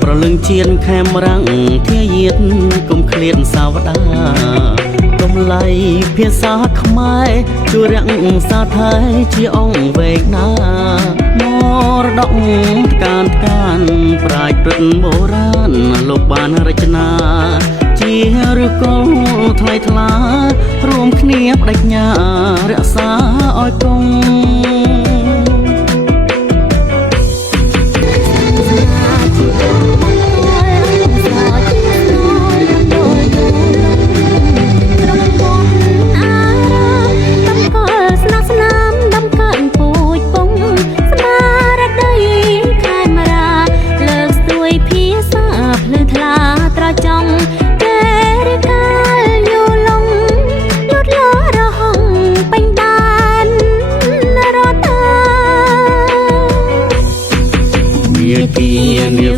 ប្រលឹងជៀនខេមរាំងធាយាតគុំឃ្លាតសាវតាតម្លៃភាសាខ្មែរជួយរាំងសាថៃជាអង្គវេកណាមរតកកានប្រាជ្ញព្រឹកបុរាណលោកបានរចនាជាឫកលថ្លៃថ្លារួមគ្នាបដិញ្ញារក្សាឲ្យគង់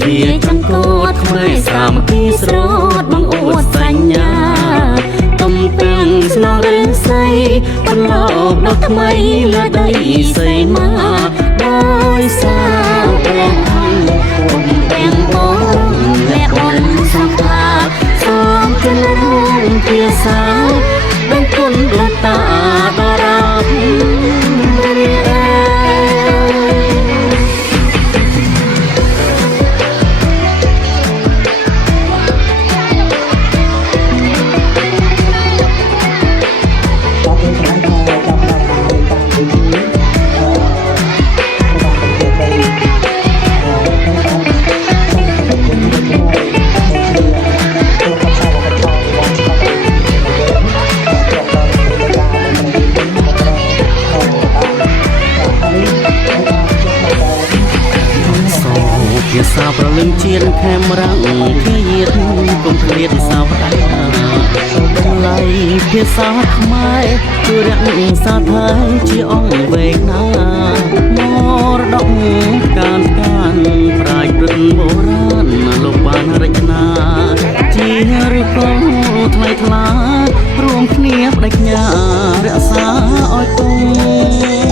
វាចង្កូតខ្មែរសាមគ្គីស្រោតបង្អួតសញ្ញាទំពាំងស្នងរិនស័យបន្លប់ដល់ថ្មីលើដីសីមាដោយសារព្រះគុំពាំងបងអ្នកបនសំខាសូមជលរងភាសាដឹងគុណលោកតាបារាភភាសាប្រលឹងជៀនខេមរាំងធាយាតគុំឃ្លាតសាវតាតម្លៃភាសាខ្មែរជួយរាំងសាថៃជាអង្គវេកណាមរតកកានប្រាជ្ញព្រឹកបុរាណលោកបានរចនាជាឫកលថ្លៃថ្លារួមគ្នាបដិញ្ញារក្សាឲ្យគង់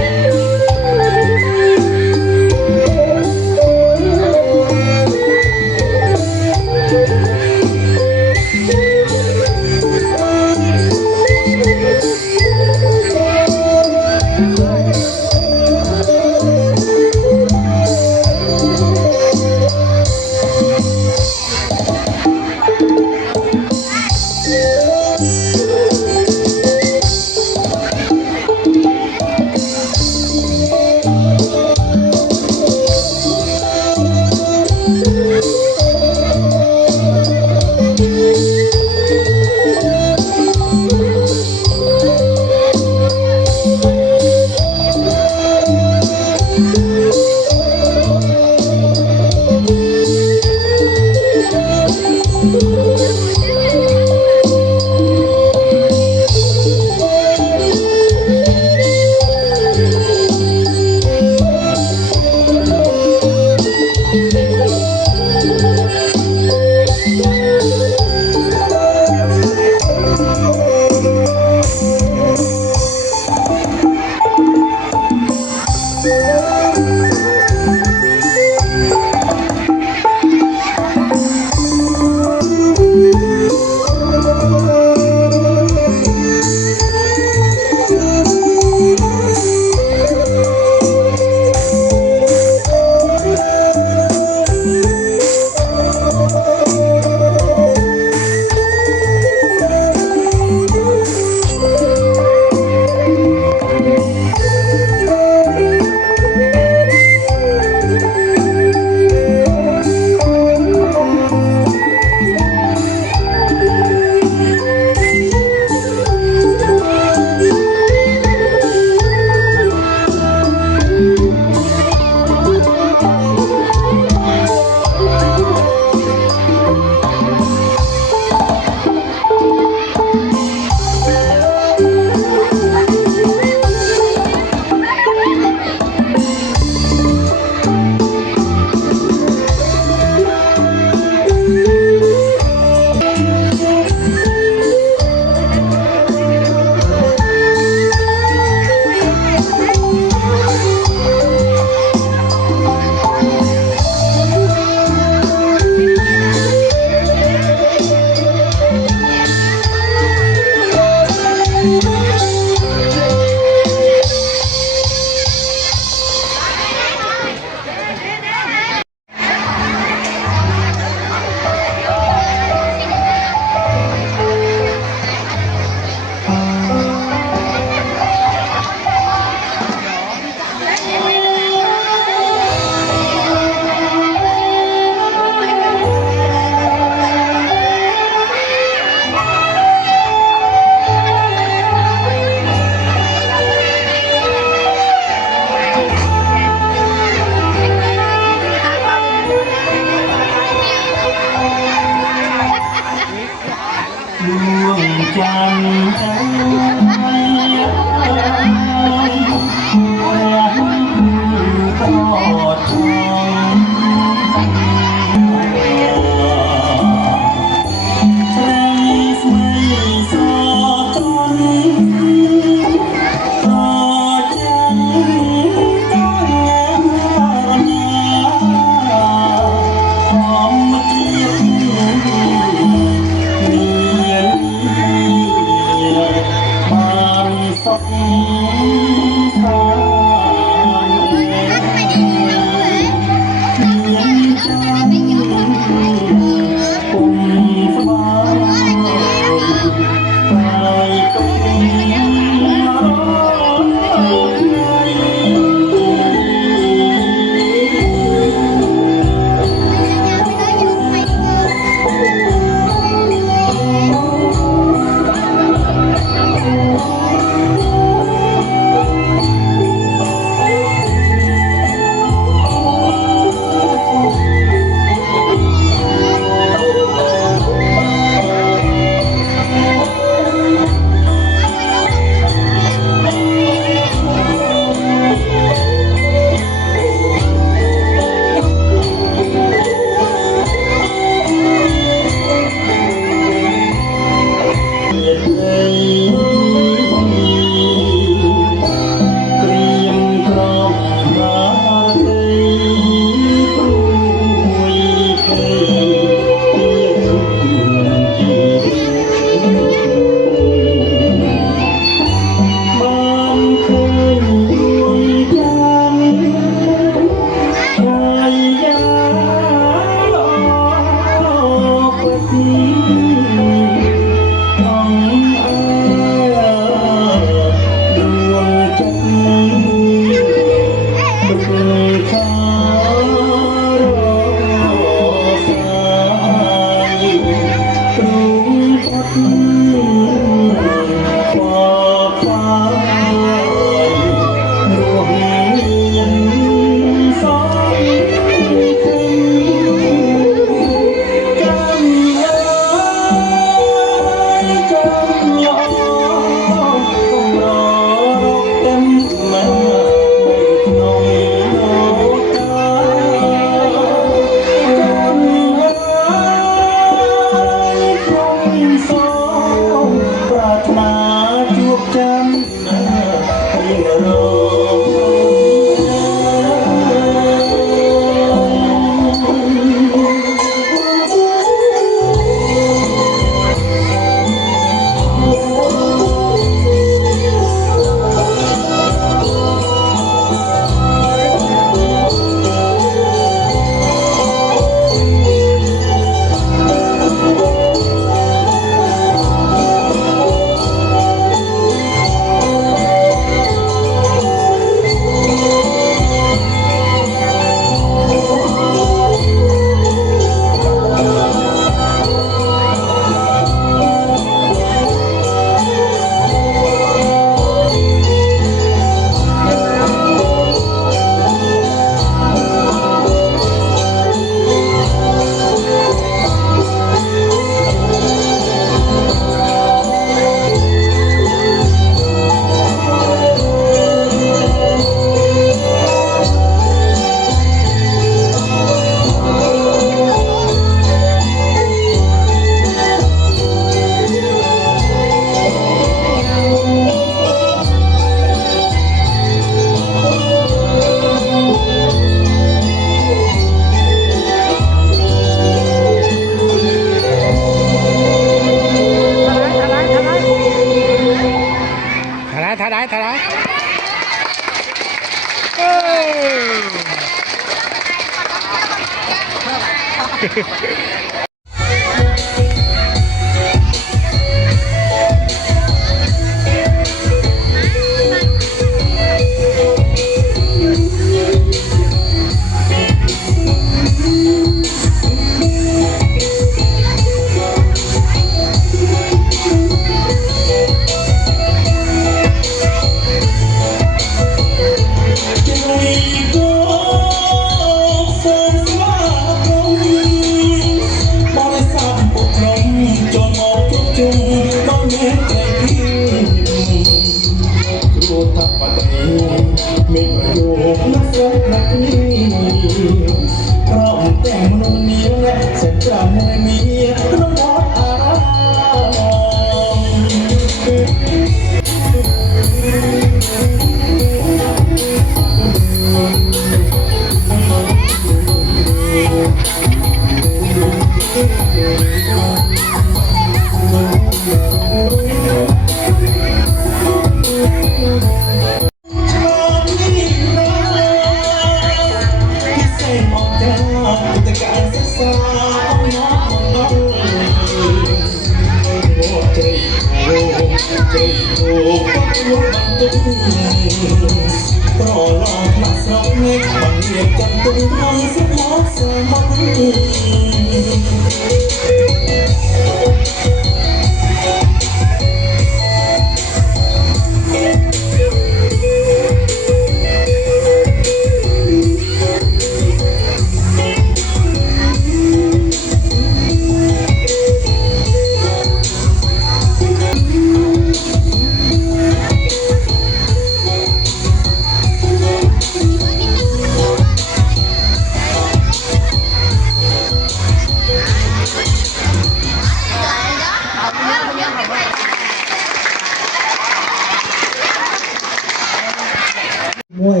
មួយ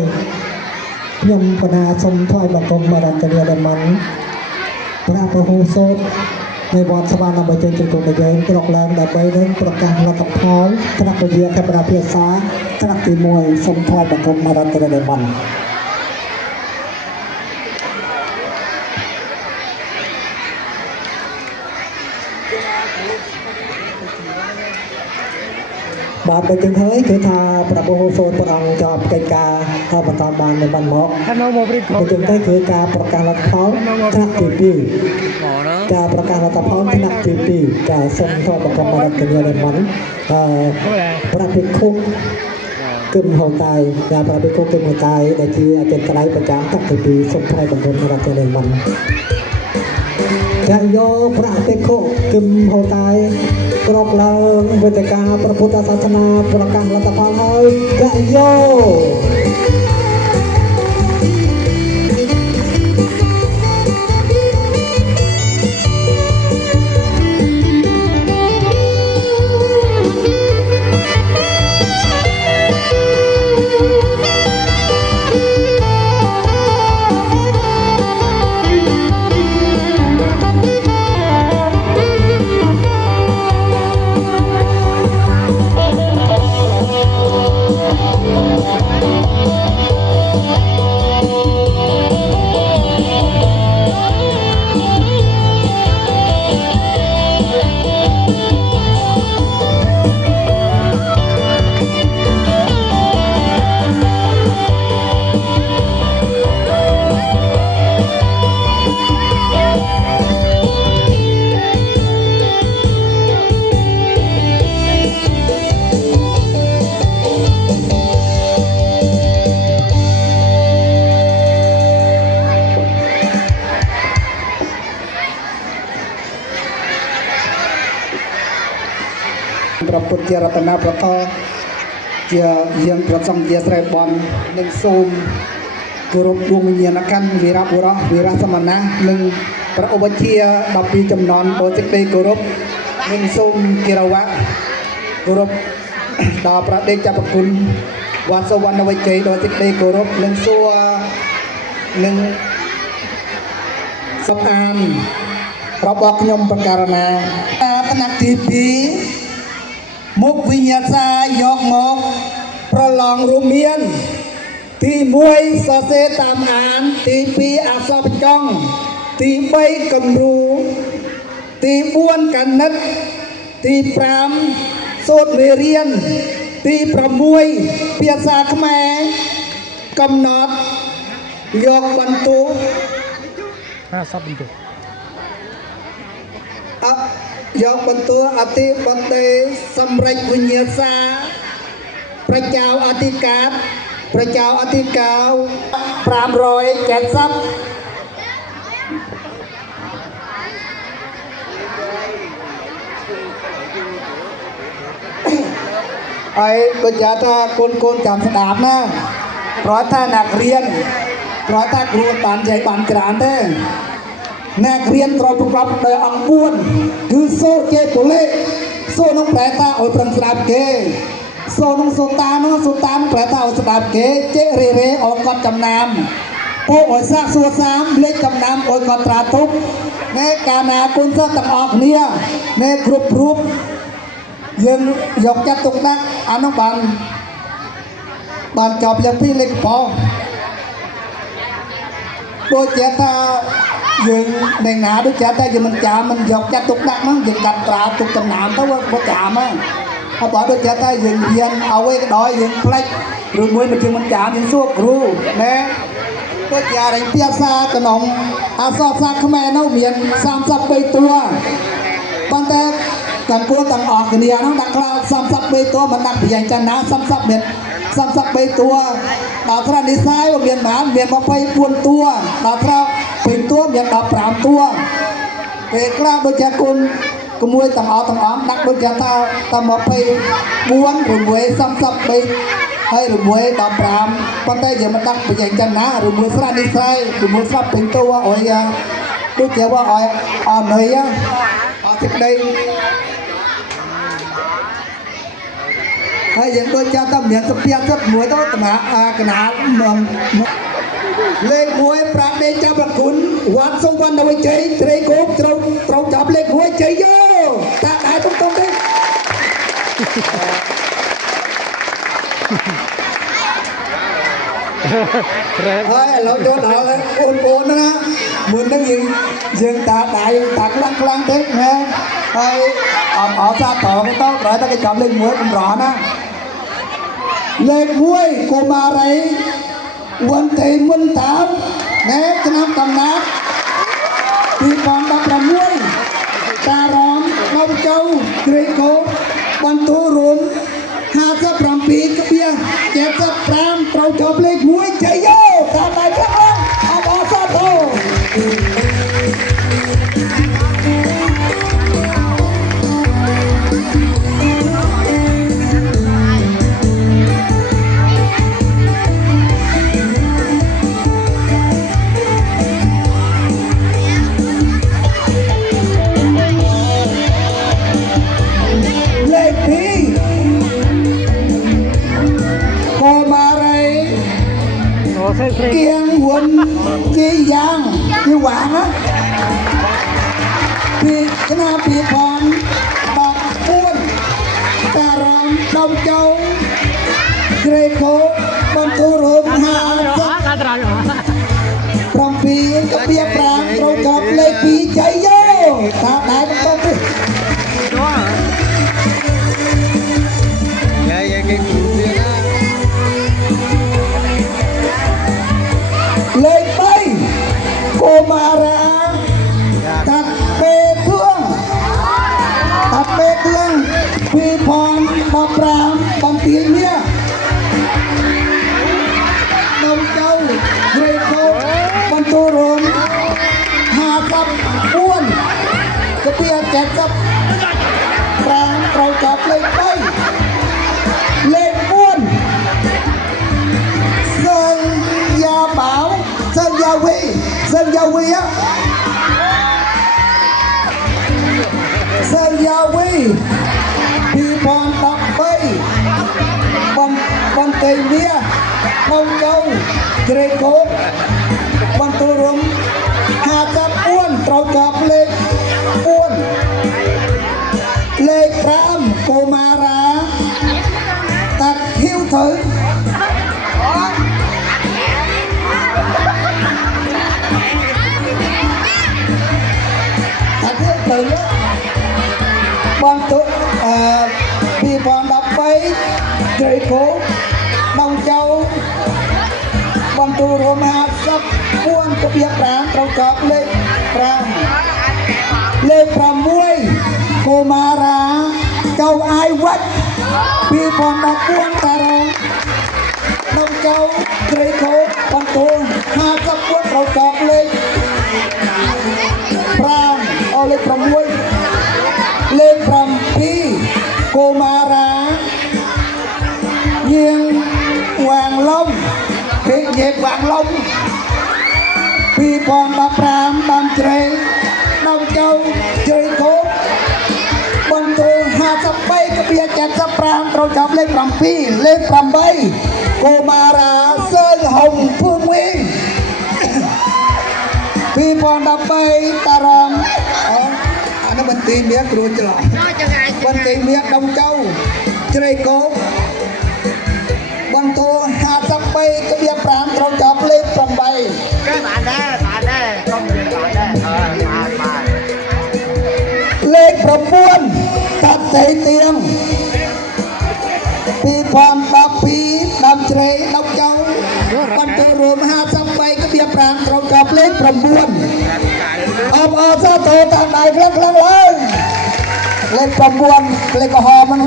ខ្ញុំបណាសូមថ្វាយបង្គំមរតនាដែលមិនប្រាពហូសូតในវត្តសវណ្ណបច្ចុប្បន្នជង្គង់យើងក្រកឡើងដើម្បីនឹងប្រកាសលទ្ធផលថ្នាក់វិទ្យាធម្មតាភាសាថ្នាក់ទី1សូមថ្វាយបង្គំមរតនាដែលមិនបាទដូចយើងឃើញគឺថាប្រពន្ធសូនព្រះអង្គជាប់កិច្ចការហើយបន្តបាននៅបានមកដូចយើងទៅគឺការប្រកាសលទ្ធផលថ្នាក់ទី2ការប្រកាសលទ្ធផលថ្នាក់ទី2ការសូមថតបង្គំមរតនាដែលមិនប្រតិភុគឹមហោតាយការប្រតិភុគឹមហោតាយដែលជាអចិន្ត្រៃយ៍ប្រចាំថ្នាក់ទី2សូមថ្លែងបង្គំមរតនាដែលមិនចាយោប្រតិភុគឹមហោតាយក្រកឡើងវេទិកាព្រះពុទ្ធសាសនាប្រកាសលទ្ធផលហើយចាយោប្រពុតជារតនាប្រកជាយាងប្រសង់ជាស្រែបននិងសូមគោរពដួងវិញ្ញាណក្ខន្ធវីរបុរសវីរសមណៈនិងព្រះឧបជា12ចំណន់ដោយសេចក្តីគោរពនិងសូមគិរវៈគោរពដល់ព្រះដេចប្រគុណវត្តសវណ្ណវិជ័យដោយសេចក្តីគោរពនិងសួរនិងសុខអានរបស់ខ្ញុំប្រការណាថ្នាក់ទី2មុខវិញ្ញាសាយកមកប្រឡងរួមមាន ទី1សរសេរតាមអានទី2អក្សរបញ្ចង់ទី3គំរូទី4កណិតទី5សូត្រមេរៀនទី6ភាសាខ្មែរកំណត់យកបន្ទុក50បន្ទុកយកបន្ទុកអធិបតីសម្រេចវិញ្ញាសាប្រជាអធិការប្រជាអធិការ570ហើយដូចថាកូនចាំស្ដាប់ណាព្រោះថាអ្នករៀនព្រោះថាគ្រូបានចែកបានច្រើនទេអ្នករៀនត្រូវប្រកបដោយអង្គ4គឺសូចេតលេខសូនឹងប្រែថាឲ្យប្រឹងស្ដាប់គេសូនឹងសូតានោះសូតាប្រែថាឲ្យស្ដាប់គេចេរេរេអកត់ចំណាំពោឲ្យសាកសួរសាមលេខចំណាំឲ្យកត់ត្រាទុកណែកាលណាគុណសិស្សទាំងអស់គ្នាណែគ្រប់រូបយើងយកចាត់ទុកដាក់អានោះបានចប់លេខ2លេខបោដូចជាថាយើងនឹងណាដូចជាថាយើងមិនចាំមិនយកចាត់ទុកដាក់ហ្នឹងយើងកាត់ត្រាទុកចំណាំទៅវាចាំហ្នឹងហើយបើដូចជាថាយើងរៀនអ្វីក៏ដោយយើងផ្លេចឬមួយមិនយើងមិនចាំយើងសួរគ្រូណែដូចជារញភាសាក្នុងអក្សរសាស្ត្រខ្មែរនោះមាន33តួប៉ុន្តែទាំងគួរទាំងអស់គ្នាហ្នឹងដាក់ខ្លះ33តួមិនដាក់ប្រយ៉ាងចាណា30មាន33តួដល់ត្រនិស័យមានបានមាន24តួដល់ត្រ2តួមាន15តួពេលខ្លះដូចជាគុណក្មួយទាំងអស់ដាក់ដូចជាថា24ឬមួយ33ហើយឬមួយ15ប៉ុន្តែយើងមិនដាក់ប្រយ៉ាងចាណាឬមួយស្រះនិស័យឬមួយស្រាប់2តួអុយដូចជាว่าឲ្យអន័យអត់សេចក្តីហើយយើងដូចចាតែមានសុភាសិតមួយទៅតាកណាលលេខ1ប្រាក់ដេកចាប់ប្រគុណវត្តសុវណ្ណវិជ័យជ្រេកោកត្រូវចាប់លេខ1ជ័យយោតាដែរទុំទេហើយឥឡូវចូលដល់បងណាមុនហ្នឹងយើងតាដែរតាខ្លាំងទេណាហើយអត់សាតទៅត្រូវតែគេចាប់លេខ1កម្រណាលេខ1កុមារីវន្តីមុនតាមណែឆ្នាំកំណត់2016តារំនៅជោជ្រេកោបន្ទូរួម57ក្បៀស75ត្រូវជាប់លេខ1ជ័យយោតាមដៃចឹងអបអរសាទរគៀងវុនជាយ៉ាងnhư quảng áពីក្នាពីផង14តារំđông châuក្រេកោបងទូរួម57កពី5ត្រូវកប់លេខ2ជ័យយោតាដែរបងទៅយាយគេគ្រូទៀតណាលេខ3កុមារាកាត់ពេធឿង2015បំពេញនេះđông châuក្រេកោបន្ទូរួម54កពី75ត្រូវចាប់លេខ3លេខ4សិនយ៉ាbảoសិនយ៉ាវីសិនយ៉ាវីបងតេវាបងចៅក្រេកោបងទូរួម54ត្រូវចាប់លេខ4លេខ5កុមារាតាត់ហ៊ីវទៅ thử bằng tụ vì bọn đập bấy trời cố đồng châu bằng tụ rô ma sắp buôn cái việc ráng trong cọp lên muôi cô mà ra châu ai quất vì bọn đập buôn ta rong đồng châu trời cố bằng tụ ha sắp buôn trong cọp lên muôi lên pi cô mà ra nhiên hoàng long hiện nhịp hoàng long pi con đập ram đam tre đông châu chơi cố bằng tu ha sắp bay cái bia chặt sắp ram rồi chọc lên pi lên bay cô mà ra sơn hồng phương nguyên pi con đập bay taram nó bên tìm biết rồi trở lại bên tìm biết đông châu chơi cố bằng tô hạ sắp bay cái bia prang trong chọc lên bay cái bạn đây không được bạn đây lên buôn tập thấy tiếng pi con ba pi đam chơi đông châu bằng tô rùm hạ sắp bay cái bia prang trong chọc lên buôn sao tôi tặng đại rất lăng lên lên buôn lên có hòมัน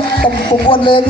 buôn lên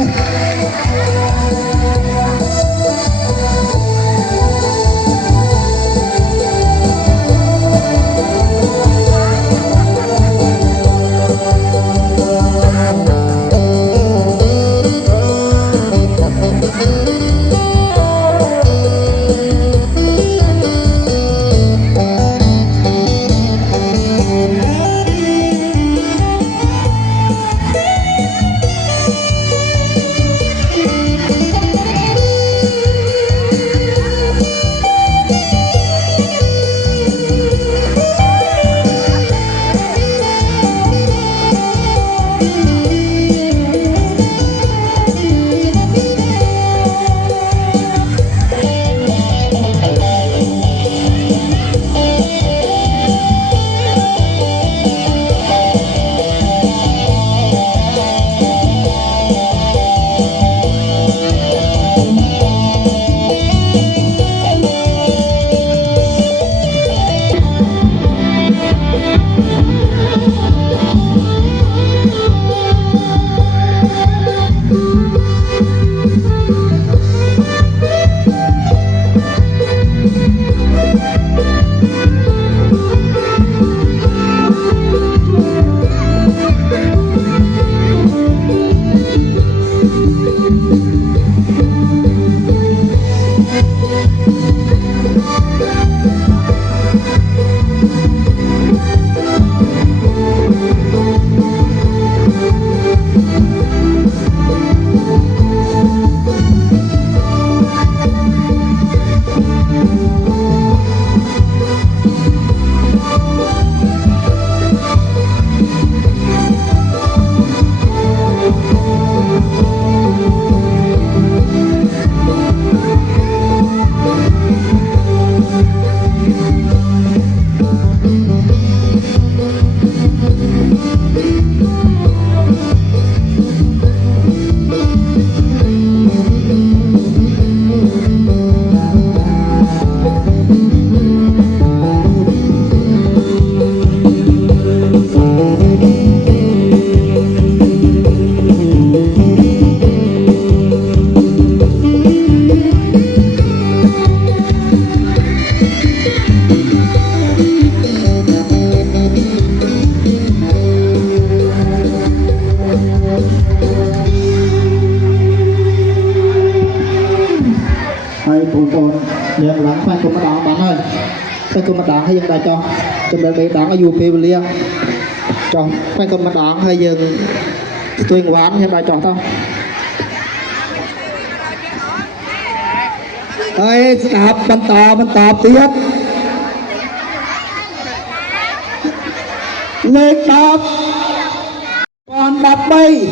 liền lắng phải cùng đảng bạn ơi phải cùng đảng hay dân đại cho trong đời bị đảng ở dù phê lia cho phải cùng đảng hay dân tuyên quán dân đại cho tao ơi đạp bắn tọp tiếp lên đạp còn đạp bay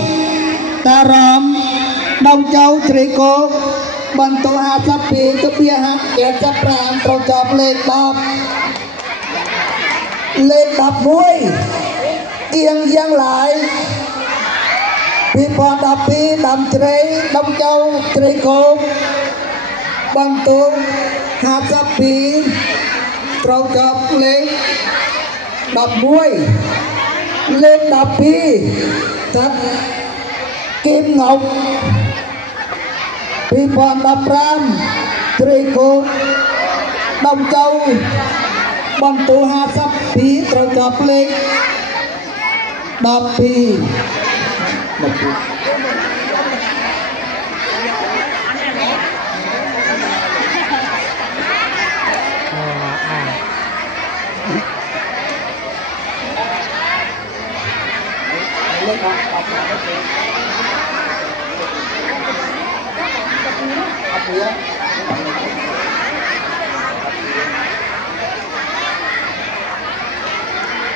ta ròm đông châu tri cô bắn tổ hạ sắp phí cái bia hạ kẹt sắp ràng trâu chọc lên đạp muôi เอียงยังหลายพี่พรดับปีดำเจริญดำเจ้าเจริญโกบางตัวหาสับปีเราจับเล็กดับมวยเล็กดับปีจัดเกมเงาพี่พรดับรามเจริญโกดำเจ้าบางตัวหาสับปีเราจับเล็กดับปี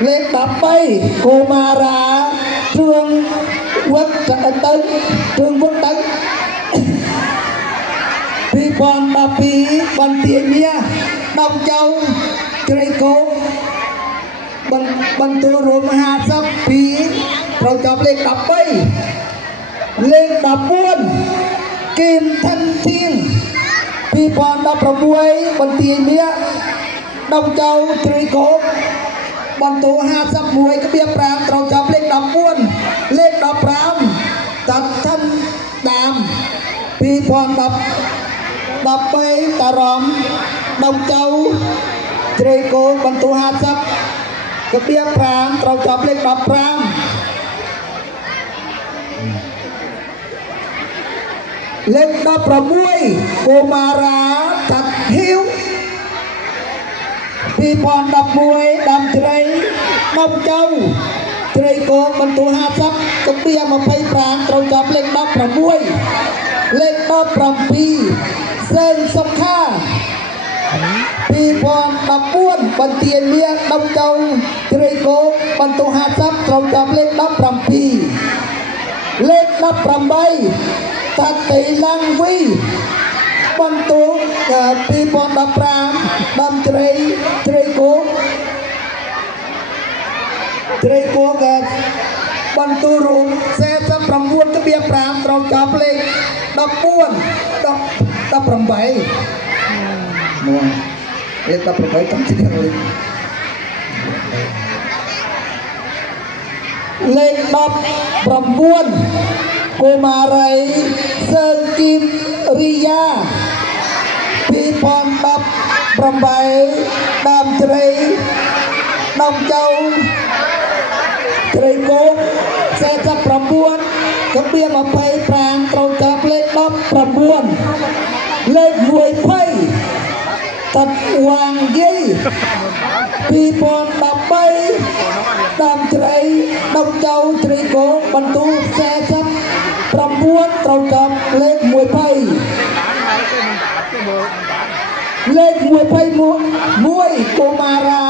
เลขดับไปโกมาราเรืองวัดจักรตึงเรืองวัดตึงพี่พรดับปีบันเตียเมียดำเจ้าเกรโกบันตัวรวมหาสับปีเราจับเลขดับไปเลขดับบ้วนเกมทันทีมพี่พรดับประบวยบันเตียเมียดำเจ้าเกรโกบอลตัวหาสับมวยกระเบียบรามเราจับเลขดับบ้วนเลขดับรามตัดท่านดามพี่พรดับไปตารอมดำเจ้าเจรโกบอลตัวหาสับกระเบียบรามเราจับเลขดับรามเลขดับประมวยโกมาราตัดหิวพี่พรดับมวยดำเจริญดำเจ้าเจริญโกบรรทุหาซับกระเบียมาไพ่ปรางเราจับเล็กดับประมวยเล็กดับประปีเส้นสมค่าพี่พรดับบ้วนบรรเทียนเมียดำเจ้าเจริญโกบรรทุหาซับเราจับเล็กดับประปีเล็กดับประใบตัดตีลังวีบรรทุพี่พรดับปรามดำเจริญโกกันบรรทุรุเซซับประมวลกระเบียบปรามเราจับเล็กดับบ้วนดับประใบนัวเล็กดับประใบต้องชิ้นเลยเล็กดับประมวลโกมาไรเซนกิมริยาพี่พรดับประใบดำเจริญดำเจ้าเจริญโกเซซับประมวลกระเบียมาไพ่ปรางเราจับเล็กดับประมวลเล็กมวยไพ่ตัดวางยี่พี่พรดับใบดำเจริญดำเจ้าเจริญโกบรรทุเซซับประมวลเราจับเล็กมวยไพ่เล็กมวยไพ่มวยโกมารา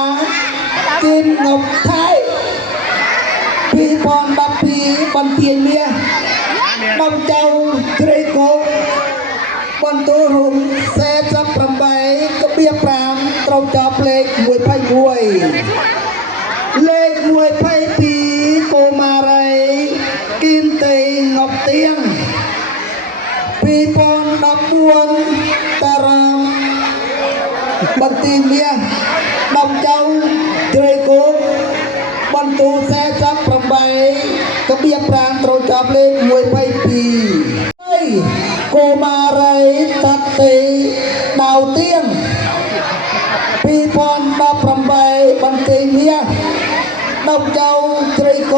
กินงบไทยพี่พรดับปีบันเทียนเมียดำเจ้าเจริญโกบรรทุรุมเซซับประใบกระเบียปรามเราจับเล็กมวยไพ่มวยเลขมวยไพ่ปีโกมาไรกินเตงงบเตียงปีพรดับบ้วนตารามบันตีเมียดำเจ้าเจริญโกบรรทุแซ่ซับประใบกระเบียปรางเราจับเลขมวยไพ่ปีโกมาไรตัดเตดาวเตียงปีพรดับประใบบันตีเมียดำเจ้าเจริญโก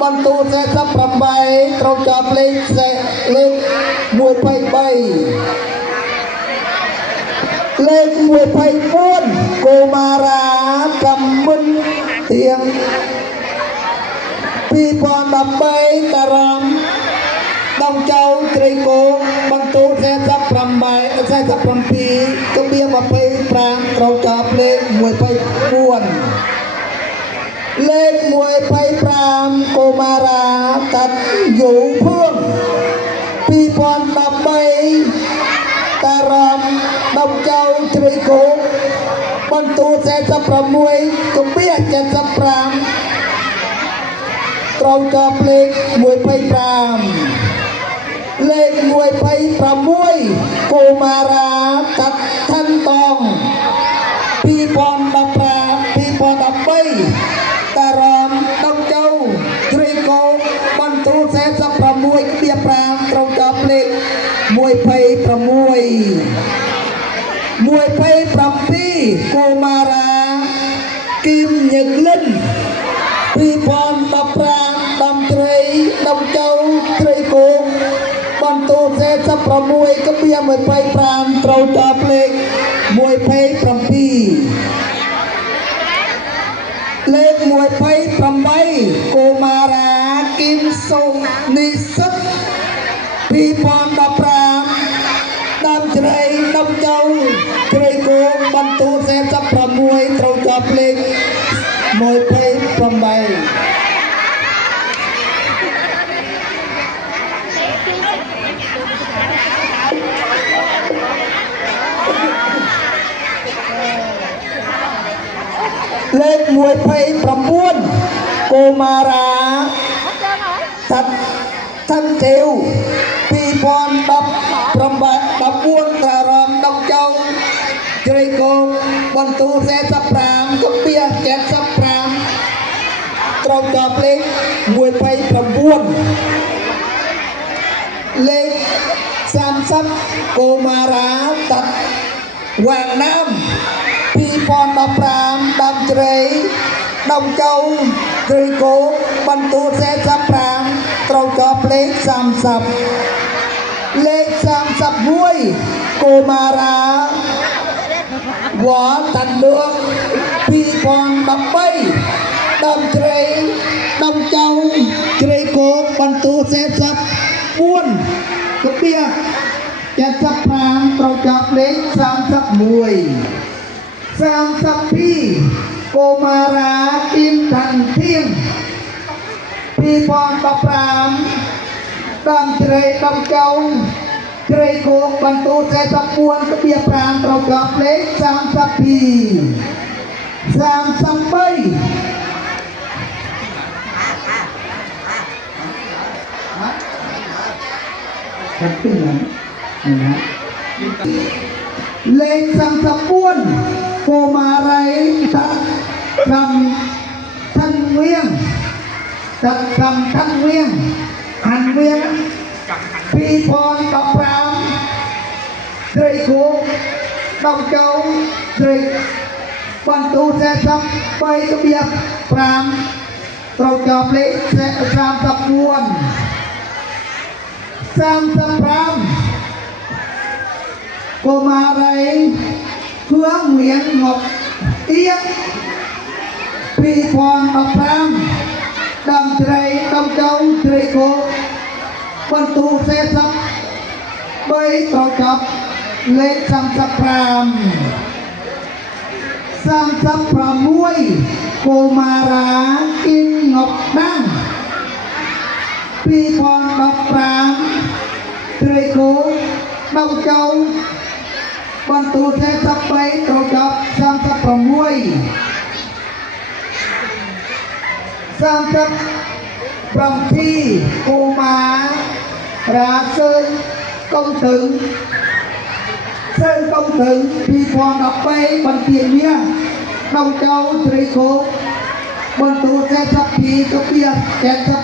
บรรทุแซ่ซับประใบเราจับเลขมวยไพ่ใบเลขมวยไพ่ป้นโกมารากำมึนเตียงปีพรดับใบตารามดำเจ้าเจริญโกบรรทุแซ่ซับประใบแซ่ซับประปีกระเบียมาไพ่ปรางเราจับเลขมวยไพ่ป้นเลขมวยไพ่ปรามโกมาราตัดอยู่เพื่องปีพรดับใบตารามดำเจ้าเจริญโกบรรทุแซ่ซับประมวยกระเบียจะซับปราม ត្រូវចប់លេខ125លេខ126កុមារាកាត់ឋានតង2015 តារមដុកជូត្រីកោបន្ទូ46.5ត្រូវចប់លេខ126 កុមារាគីមញឹកលិន2015ដំត្រីដុកជូត្រីកោបន្ទូ46.25ត្រូវចប់លេខ127លេខ128កុមារាគីមសុនិសិត2015ដើមជ្រៃដុំចៅជ្រៃគោបន្ទូ46ត្រូវចប់លេខ128លេខ129កុមារាតាត់តាន់ទេវ2014តារមដុកចៅជ្រៃគោបន្ទូ45កពៀ75ត្រូវចប់លេខ129លេខ30កុមារាតាត់វាងណាម2015ដើមជ្រៃដុំចៅជ្រៃគោបន្ទូ45ត្រូវចប់លេខ30លេខ31កុមារាវ៉ាតាន់លឿង2013ដើមជ្រៃដុំចៅជ្រៃគោបន្ទូ44កពៀ75ត្រូវចប់លេខ32កុមារាគីមតាន់ធៀង2015ដើមជ្រៃដុំចៅជ្រៃគោបន្ទូ44កពៀ5ត្រូវចប់លេខលេខ34កុមារីតាត់ខាន់វៀងតាត់ខាន់វៀងហាន់វៀង2015ជ្រៃគោដុំចៅជ្រៃបន្ទូ43កពៀ5ត្រូវចប់លេខ34 កុមារីគួងវៀងងប់អៀង2015ដើមជ្រៃដុំចៅជ្រៃគោបន្ទូ43ត្រូវចប់លេខ36កុមារាគីមងប់ដាំង2015ជ្រៃគោដុំចៅបន្ទូ43ត្រូវចប់36 កុមារាសើកុំถึง2013បន្ទាយមាសដុំចៅជ្រៃគោបន្ទូ42កពៀ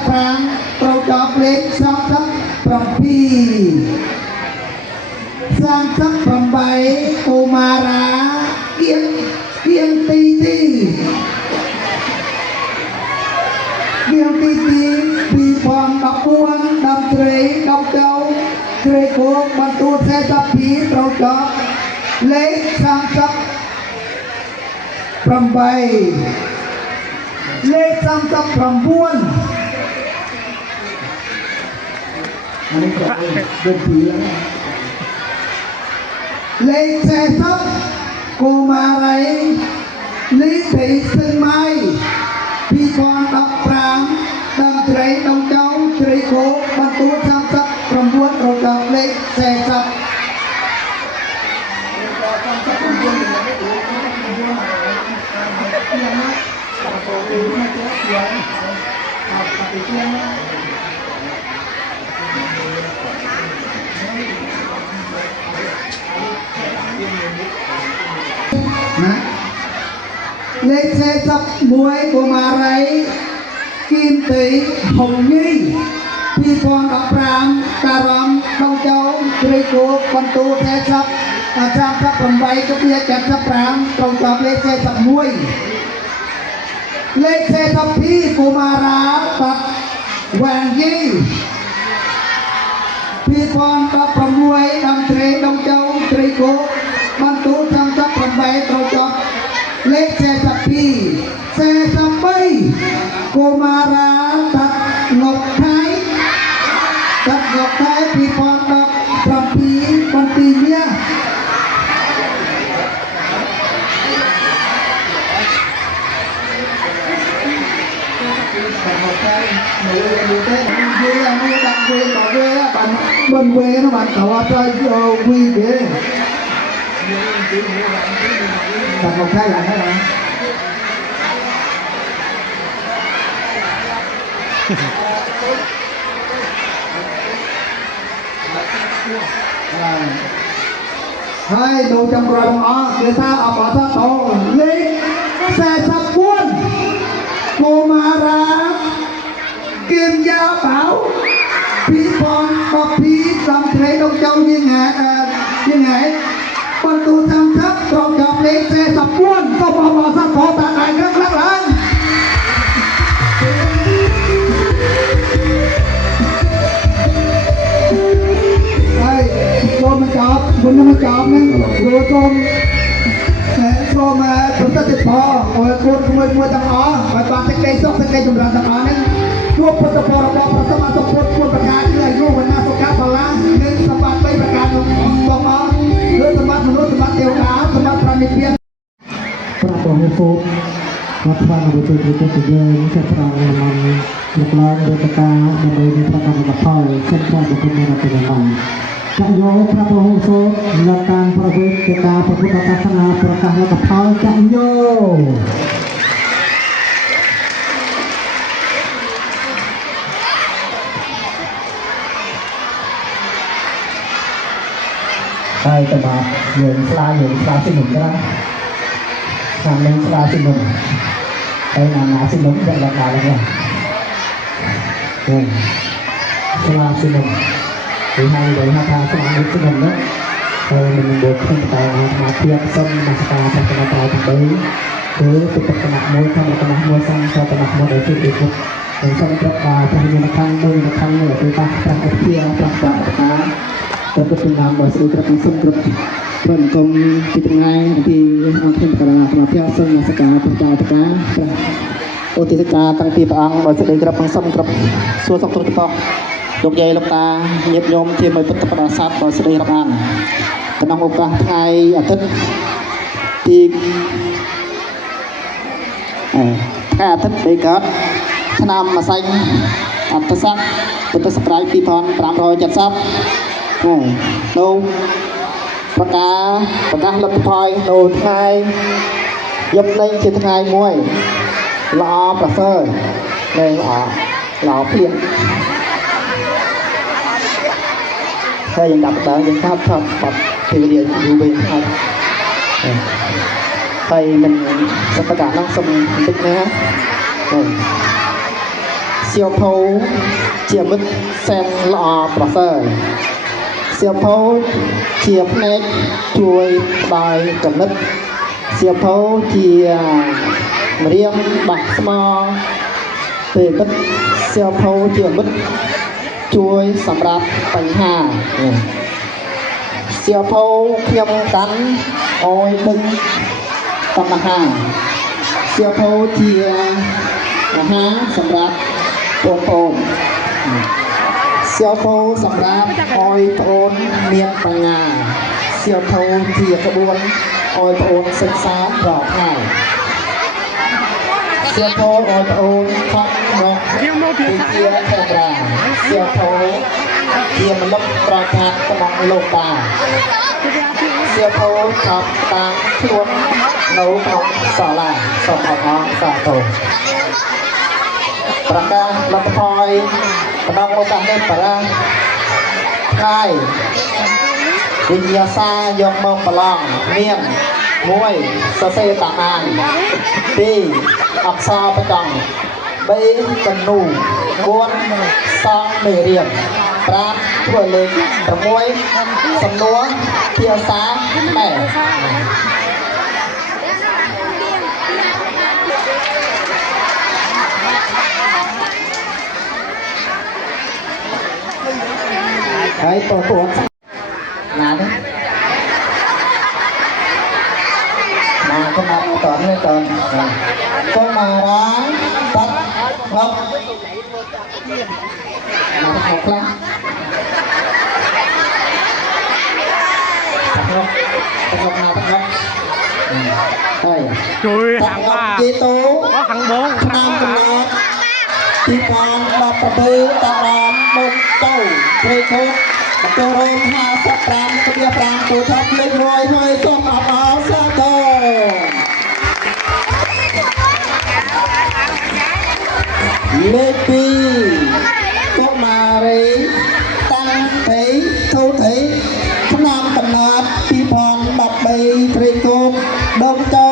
75ត្រូវចប់លេខ38កុមារាគៀងទី2014ដើមជ្រៃដុំចៅជ្រៃគោបន្ទូ42ត្រូវចប់លេខ38លេខ39អានេះក៏ដូចពីលេខ40កុមារីលីភីសិនម៉ៃ2015ដើមជ្រៃដុំចៅជ្រៃគោបន្ទូ39ត្រូវចប់លេខ40 Lên xe sắp muối của mà rấy kim tỷ hồng nhi thì con đọc ram ta rõm đông châu tri cô con tu xe sắp trang sắp cầm bay có bia chặt sắp ram trong chọc lên xe sắp muối lên xe sắp phi của mà ra tập hoàng nhi thì con đọc muối đâm tre đông châu tri cô con tu trang sắp cầm bay trong chọc lên xe sắp phi xe sắp bay cô mà ra tập ngọc thái thì con đọc tập phi con tì nhé bên quê nó bạn cậu chơi quy kìa đặt một cái là thế này hai đồ trong rồi đó người ta ở bỏ ra tổ lấy xe sắp buôn cô mà ra kim gia bảo phí con có phí làm thế đông châu như ngày con tu tham thấp trong chọc lấy xe sắp buôn có bỏ ra tổ tạ đại rất lắc lắm mình chọc mình rồi con cho mà chúng taติดพอrồi conขโมยมวยต่างอ๋อมาปาตะเกยซอกตะเกยจุ่มรันต่างอ๋อนั้นทั่วพุทธพรบพระสมมาสมพุทธควรประกาศเรื่อยโยวันนาสุขะพลังเงินสมบัติไปประกาศบอกอ๋อเรื่องสมบัติมนุษย์สมบัติเทวดาสมบัติพระนิพพานพระตัวให้ฟุบวัดพระนบุตรจุดเดินเจ้าพระมันลูกหลานเดินตะการดำเนินพระกรรมกับพ่อเช่นพระบุตรในนาทีนั้นจักโยพระโพโสหลักการพระวิทยาพระพุทธศาสนาประกาศกับพ่อจักโยใช่แต่มาเหยื่อปลาสิหนุ่มก็ได้ทางเลี้ยงปลาสิหนุ่มไปนาสิหนุ่มยังราคาแล้วเนี่ยปลาสิหนุ่มthì hai người hai ta sẽ làm cái mình đó rồi mình được không tài mà thiệt xong mà ta phải cái tài từ đấy cứ tiếp tục cái mặt môi xong rồi cái mặt môi xong cho cái mặt môi để chịu được rồi xong cái trong như là khăn nữa thì ta trong cái kia trong quả ta tôi có từng làm bởi sự tập trung xung cực phần công thì từng ngày thì ăn thêm cả là mà theo xong là sẽ cả phần trào tất cả ô thì tất cả tăng tiền ăn bởi sự đấy tập trung xung cực xua xong tôi to lúc dây lúc ta nhiệt nhôm thì mới bắt đầu sát rồi sẽ điรับăn cái nông ông ta ngày ở thích thì ngày ở thích để cất tháng năm mà xanh ở thích sắc tôi sắp lại phi thon làm rồi chặt sắp đâu bạc cá lập thôi đồ hai dập lên trên hai muôi lọ bạc phơi đây lọ liền hayยังดับได้ยังครับปรับทีเรียนดูเป็นไทยไทยมันจะประกาศนั่งสมตินะฮะเซียวโพเจียมเซนลอปลาเซอร์เซียวโพเจียบเน็กช่วยบายกับนึกเซียวโพเจียเรียมบักสมอเตะนึกเซียวโพเจียมนึกช่วยสำหรับปัญหาเสียโพเพียงกันโอ้ยดึงปัญหาเสียโพเทียนะฮะสำหรับโอนเสียโพสำหรับโอ้ยโอนเมียนปัญหาเสียโพเทียกระบวนโอ้ยโอนศึกษาปลอดภัยเสียโพโอ้ยโอนฟังบอกเทียแข็งแรงเสียโพเทียมันลบปลายทางกำลังโลกาเสียโพขับตามชวนโน้ตของสาลาสองของสาโต ប្រកាសលទ្ធផលបណ្ដងឱកាសនេះប្រាថ្ងៃវិញ្ញាសាយកមកប្រឡងមាន1សរសេរតាអាន2អក្សរបចង់3កណ្នូ4សងមេរៀន5ធ្វើលេខ6សំណួរភាសាខ្មែរហើយបងប្អូនណានេះណាកុំមកតនេះតកុំមករាបាត់ហប់ណាមកខ្លះទឹកណាទឹកហើយជួយហាងว่าគេតូ có hàng bốn ឆ្នាំកំណត់ទីបាន17តារាមមុនទៅព្រៃខូចបន្ទូរង55គ្រា5ទូថាលេខ100ហើយសូមអបអរសាទរលេខ2កុមារីតាំងថៃធូថៃឆ្នាំកំណត់2013ព្រៃខូចដងទៅ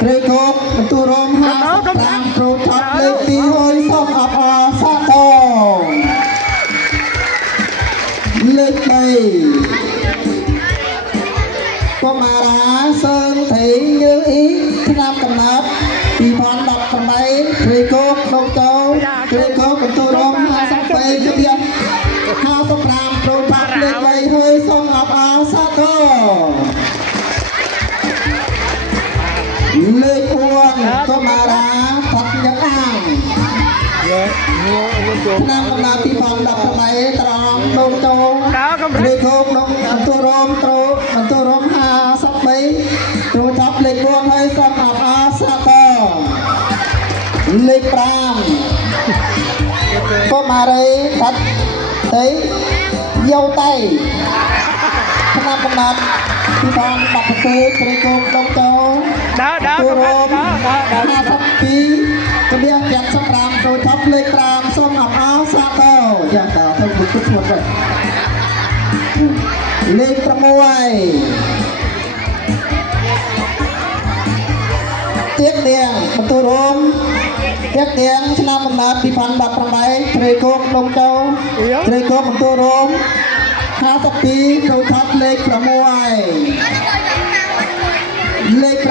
ព្រៃខូចបន្ទូរង55ទូថាលេខ2ហើយសូមអបអរសាទរលេខ3កុមារាសើថៃញើអ៊ីឆ្នាំកំណត់2018ព្រៃគោកដងទៅព្រៃគោកបន្ទូរង52គ្រា55ប្រូបាក់លេខ3ហើយសូមអបអរសាទរលេខ4កុមារាផាត់ញឹកអាងឆ្នាំកំណត់2018ត្រង់ដងទៅព្រៃគោកដងបន្ទូរងត្រូបន្ទូរង53ត្រួតចាប់លេខ4ហើយសូមអបអរសាទរលេខ5កុមារីបាត់ទៅយោតៃឆ្នាំកំណត់2017ព្រៃគោកដងទៅទូរង52គ្រា55ត្រួតចាប់លេខ5សូមអបអរសាទរយ៉ាងតទៅមួយឈុតទៅលេខ6ទៀកទៀងបន្ទូរងទៀកទៀងឆ្នាំកំណត់2018ព្រៃគោកដងទៅព្រៃគោកបន្ទូរង52ត្រូវថត់លេខ6លេខ7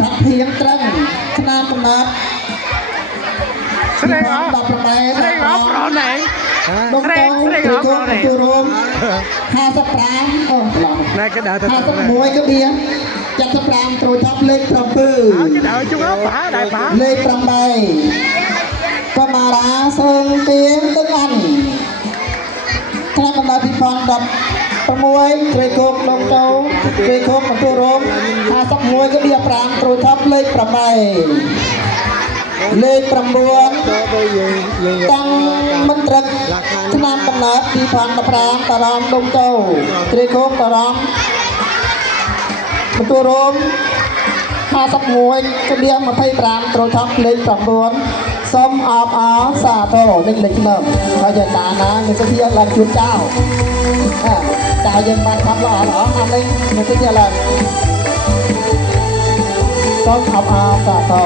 តាភៀងត្រឹងឆ្នាំកំណត់2018ព្រៃគោកដងទៅព្រៃគោកបន្ទូរង55អូឡងណែគេដើរទៅ51ក៏វា75ត្រួតចាប់លេខ7ដើរជុំបាដែរបាលេខ8កុមារាសើងទៀងទឹកអាន់ឆ្នាំកំណត់2016ព្រៃគោកដងទៅព្រៃគោកបន្ទូរង51ក៏វា5ត្រួតចាប់លេខ8លេខ9តាំងមិនត្រឹកឆ្នាំកំណត់2015តារំដងទៅព្រៃគោកតារំបន្ទូរង51ក្បៀង25ត្រូវថប់លេខ9សូមអបអរសាទរលេខមើលហើយយកតាណានឹងទៅជាឡើងជួនចៅតើយើងបានថប់ល្អអត់នេះនឹងទៅជាឡើងសូមអបអរសាទរ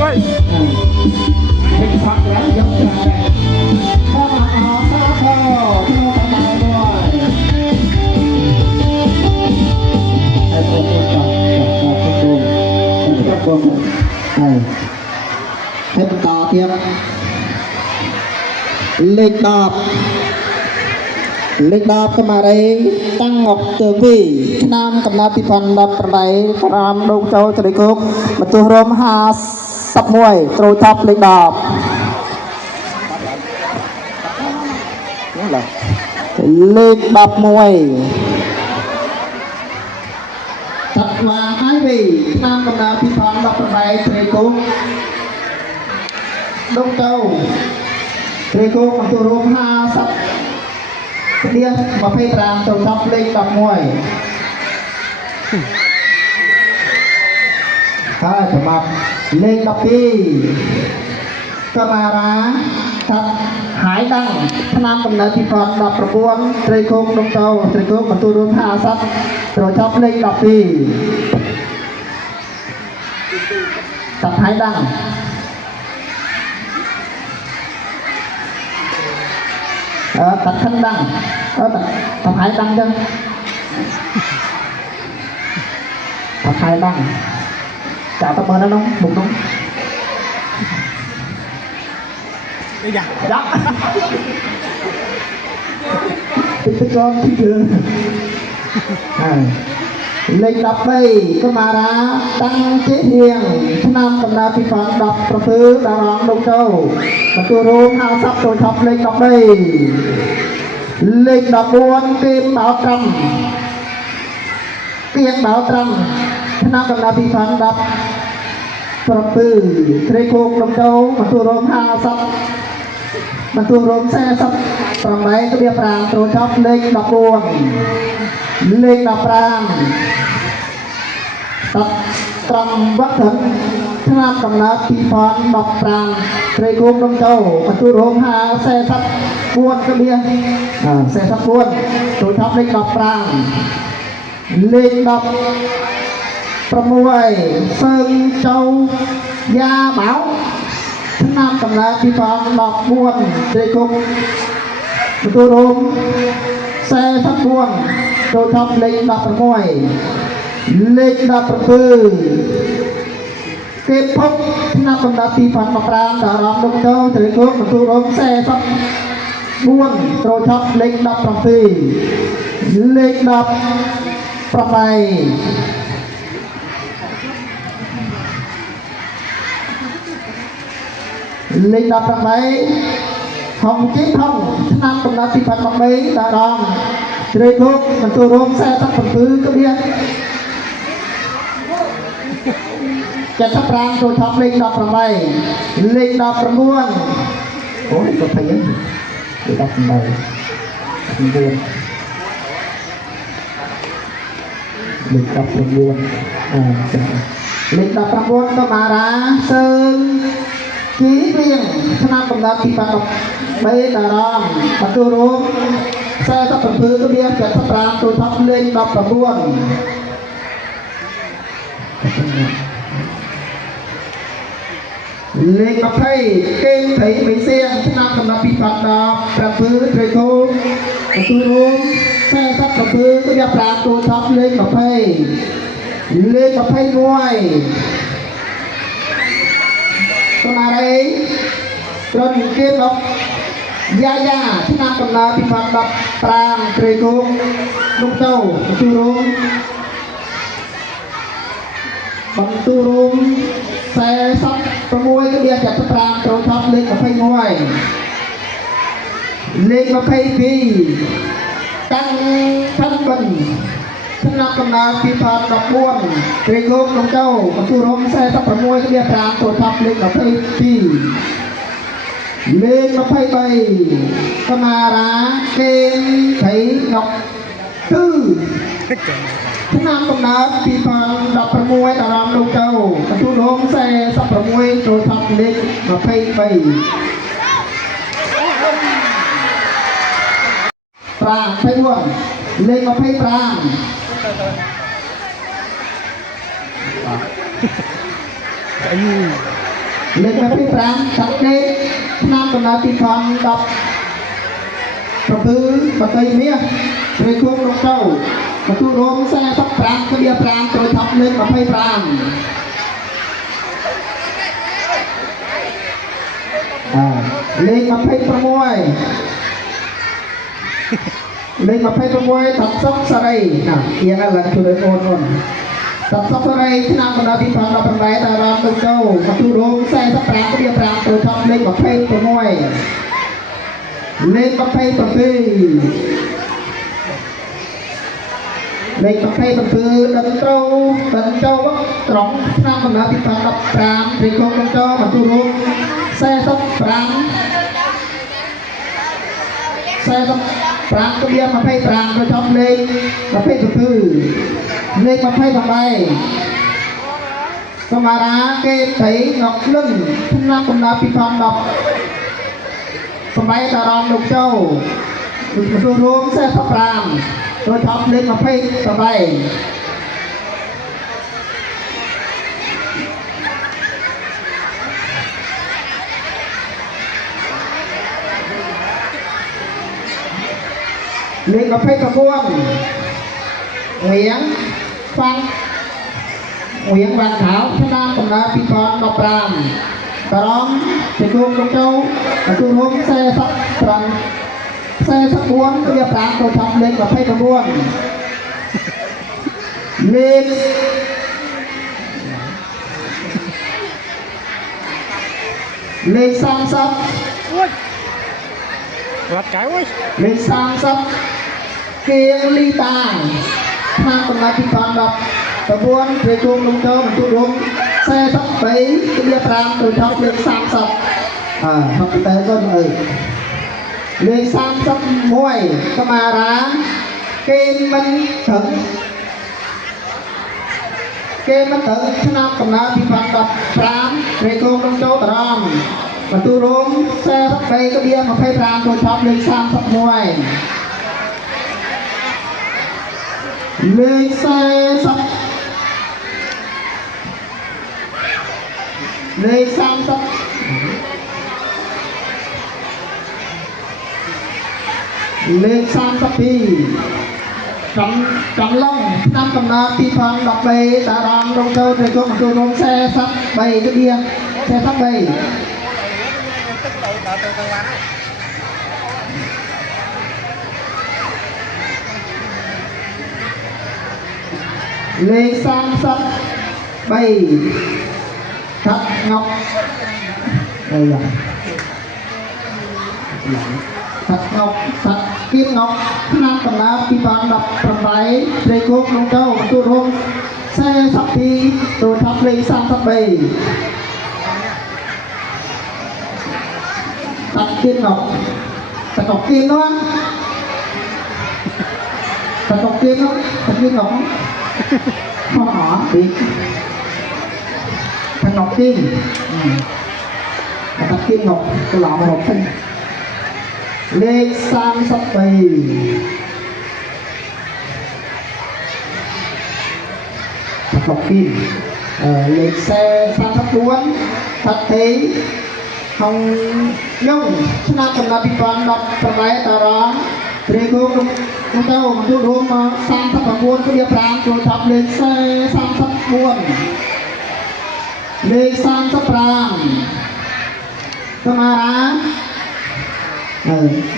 Ôi. quân này hết to tiếp lịch đạp cái mà đây tăng ngọc tường vi nam cầm na pi phần đạp này làm đông châu từ đây cúc mà tôi rôm ha sắp muôi rồi thắp lịch đạp lịch đạp muôi thật là hai vị nam cầm na pi phần đạp này từ đây cúc đông châu từ đây cúc mà tôi rôm ha sắp dia mà phê tràm từ thắp lên đập mùi chấm mặt lên đập đi camera thật hải đăng nam cầm nợ thì còn đậpประกวดtrời khung đông châu trời khung mà tôi luôn hạ sắt rồi thắp lên đập đi thật hải đăng tập thanh đăng tập hai đăng chân tập hai đăng chào tập mơ nó đúng đúng đúng bây giờ dạ thích con thích chưa lên đập bay cái mà ra tăng chế hiền nam cầm na phi phán đậpประพฤติดารองđông châu mà tôi rôm hao sắp tôi thắp lên đập bay lên đập buôn kim bảo trầm kiên bảo trầm nam cầm na phi phán đập ប្រពើត្រីគោកដំដោបន្ទូរម50បន្ទូរម40 8ក្បៀ5ចូលចប់លេខ14លេខ15តត្រង់វត្តឆ្នាំកំណើត2015ត្រីគោកដំដោបន្ទូរម40 4ក្បៀ44ចូលចប់លេខ15លេខ10 6 Sơn Châu Gia Bảo năm cầm lá vi phạm đọc buồn để cùng tôi đồn xe phát buồn tôi thắp lệnh đọc ở ngoài lệnh đọc ở tư tiếp phúc năm cầm lá vi phạm đọc ram đã làm đông châu để cùng tôi đồn xe phát buồn tôi thắp lệnh đọc ở tư lệnh đọc ở này lên đập ra mấy hồng chết không năm cũng đã bị phạt bằng mấy đã đòn chơi thuốc mình tôi rôm xe tắt phần thứ có biết chặt sắp rang tôi thắp lên đập ra mấy lên đập ra muôn ủa có thấy gì để đập ra mấy buồn lên đập ra muôn lên đập ra muôn có mà ra sơn chí viên năm cầm đá thì bắt mấy đà ram bắt tôi rôm xe tập phần thứ tôi biết chạy tập ram tôi thắp lên đập vào buồn lên đập thấy kênh thấy mấy xe năm cầm đá thì bắt đập phần thứ trời thô bắt tôi rôm xe tập phần thứ tôi biết ram tôi thắp lên đập thấy ngoàiมาได้ตอนนี้เก็บดอกยาที่นำกำลังพิพัฒน์ดอกปรางเตยกุงลูกเต้าบรรทุรุงแซ่ซับประมวยก็เดียจัดปรางโตทับเล็กกับไผ่งวยเล็กกับไผ่ปีตั้งทันบันที่นำกำลังพิพัฒน์ดอกบ้วนเตยกุงลูกเต้าบรรทุรุงแซ่ซับประมวยก็เดียปรางโตทับเล็กกับไผ่ปีlên nó phay bay con à đá kênh thấy ngọc tư thứ năm con đá thì phần đập phần môi đà làm đầu cầu và thu đốm xe sắp phần môi rồi thập lên nó phay bay prang phay buồn lên nó phay prang lên nó phay prang sắp đến năm con đã tìm phòng đọcประพฤติบัตรเมียโดยควบลงเจ้าประตูโรมแซ่ทับปรางก็เดียปรางโดยทับเล่นกับไพ่ปราง លេខ26លេខ26តាត់សុកសារីណាជាងឡើងជួយអូនតាត់សុកសារីឆ្នាំបណ្ដាទី518តារ៉ាំទៅចូលមកទូរោង45គ្រា5ទៅថប់លេខ26លេខ27លេខ27ដល់ត្រូវដល់ចូលត្រង់ឆ្នាំបណ្ដាទី515ទីកងដល់ចូលមកទូរោង45គ្រា25ទៅថប់លេខ27លេខ28សមារាគេថៃងក់លឹងឆ្នាំបណ្ដាទី518តារ៉ាំលោកចូលមកទូរោង45ទៅថប់លេខ28លេខ29ងៀងហ្វាំងងៀងបានខោឆ្នាំកំណើ2015តារំទីគងលោកចូលទូរោង45គ្រា5ទៅថប់លេខ29លេខ30Lật cái ơi. លេខ30គៀងលីតាខាងកំណត់ទី519ព្រះគង់លោកចូលបន្ទូលរំ43គ្រា5ទៅថប់លេខ30ថប់ទៅទៅអើយលេខ31កមារាគេមិនត្រូវឆ្នាំកំណត់ទី515ព្រះគង់លោកចូលតារ៉ាំបន្ទូលរំ43គ្រា25ទៅថប់លេខ31លេខ40លេខ30លេខ32កំឡុងឆ្នាំកំណើត2013តារ៉ាំលោកចូលព្រះគង់បន្ទូលរំ43គ្រា43លេខ33ថាត់ងប់ថាត់ងប់ថាត់គៀងងប់ឆ្នាំកំណើត2018ព្រះគង់លោកចូលបន្ទូលរំ42ទៅថប់លេខ33តាត់គៀងងប់តាត់គៀងនោះតាត់គៀងនោះតាត់គៀងងប់khó hỏi đi thằng Ngọc Kim thằng Kim Ngọc cái lọ một thân lex 32thằng Ngọc Kim lex 34thật thế Hồng Nhungឆ្នាំកំណត់2018តារ៉ាំព្រះគង់លោកចូលមកទូលរំ39គ្រា5ចូលថប់លេខ34លេខ35សមារា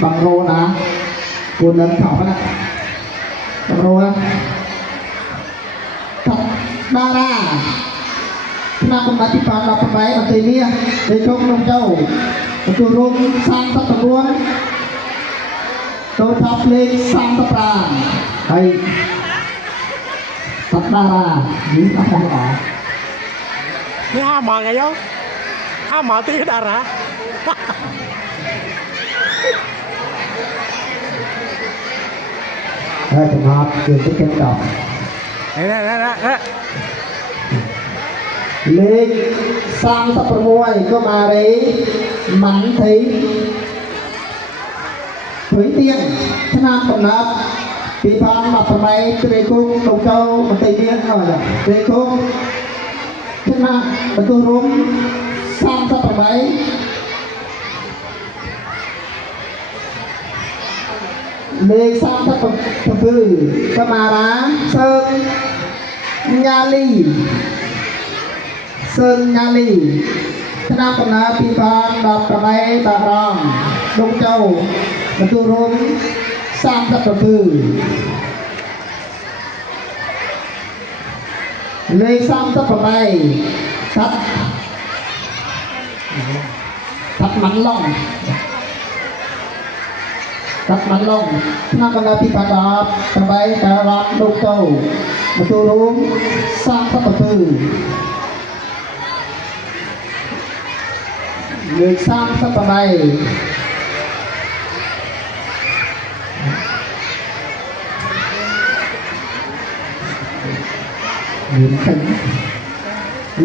bằng rô nè cuốn lên thảo đó bằng rô á thật đa ra năm con bát tí phán đọc con bé mà tùy nia để không nông châu tôi rôm sang tất tập luôn tôi thắp lên sang tập ra hay thật đa ra những nó không ở Ini hama nggak yo? Hama tuh darah. trường hợp trường cái kênh đọc Đây. lên sang tập mùi có mà đấy mắn thấy thủy tiên thế nào còn nắp thì phong mặt tầm bay tươi cung đồng châu mà tây tiên rồi tươi cung thế nào mà tôi rúm sang tập bay lên sang tập tư có mà đá sơn nha ly คณะกรรมการพิพากษาดับกระไดตารางดงเจ้าบรรทุรมสร้างสัตว์คือเลยสร้างสัตว์ไปทัดมันล่องคณะกรรมการพิพากษากระไดตารางดงเจ้าบรรทุรมสร้างสัตว์คือเลยสร้างสัตว์ไป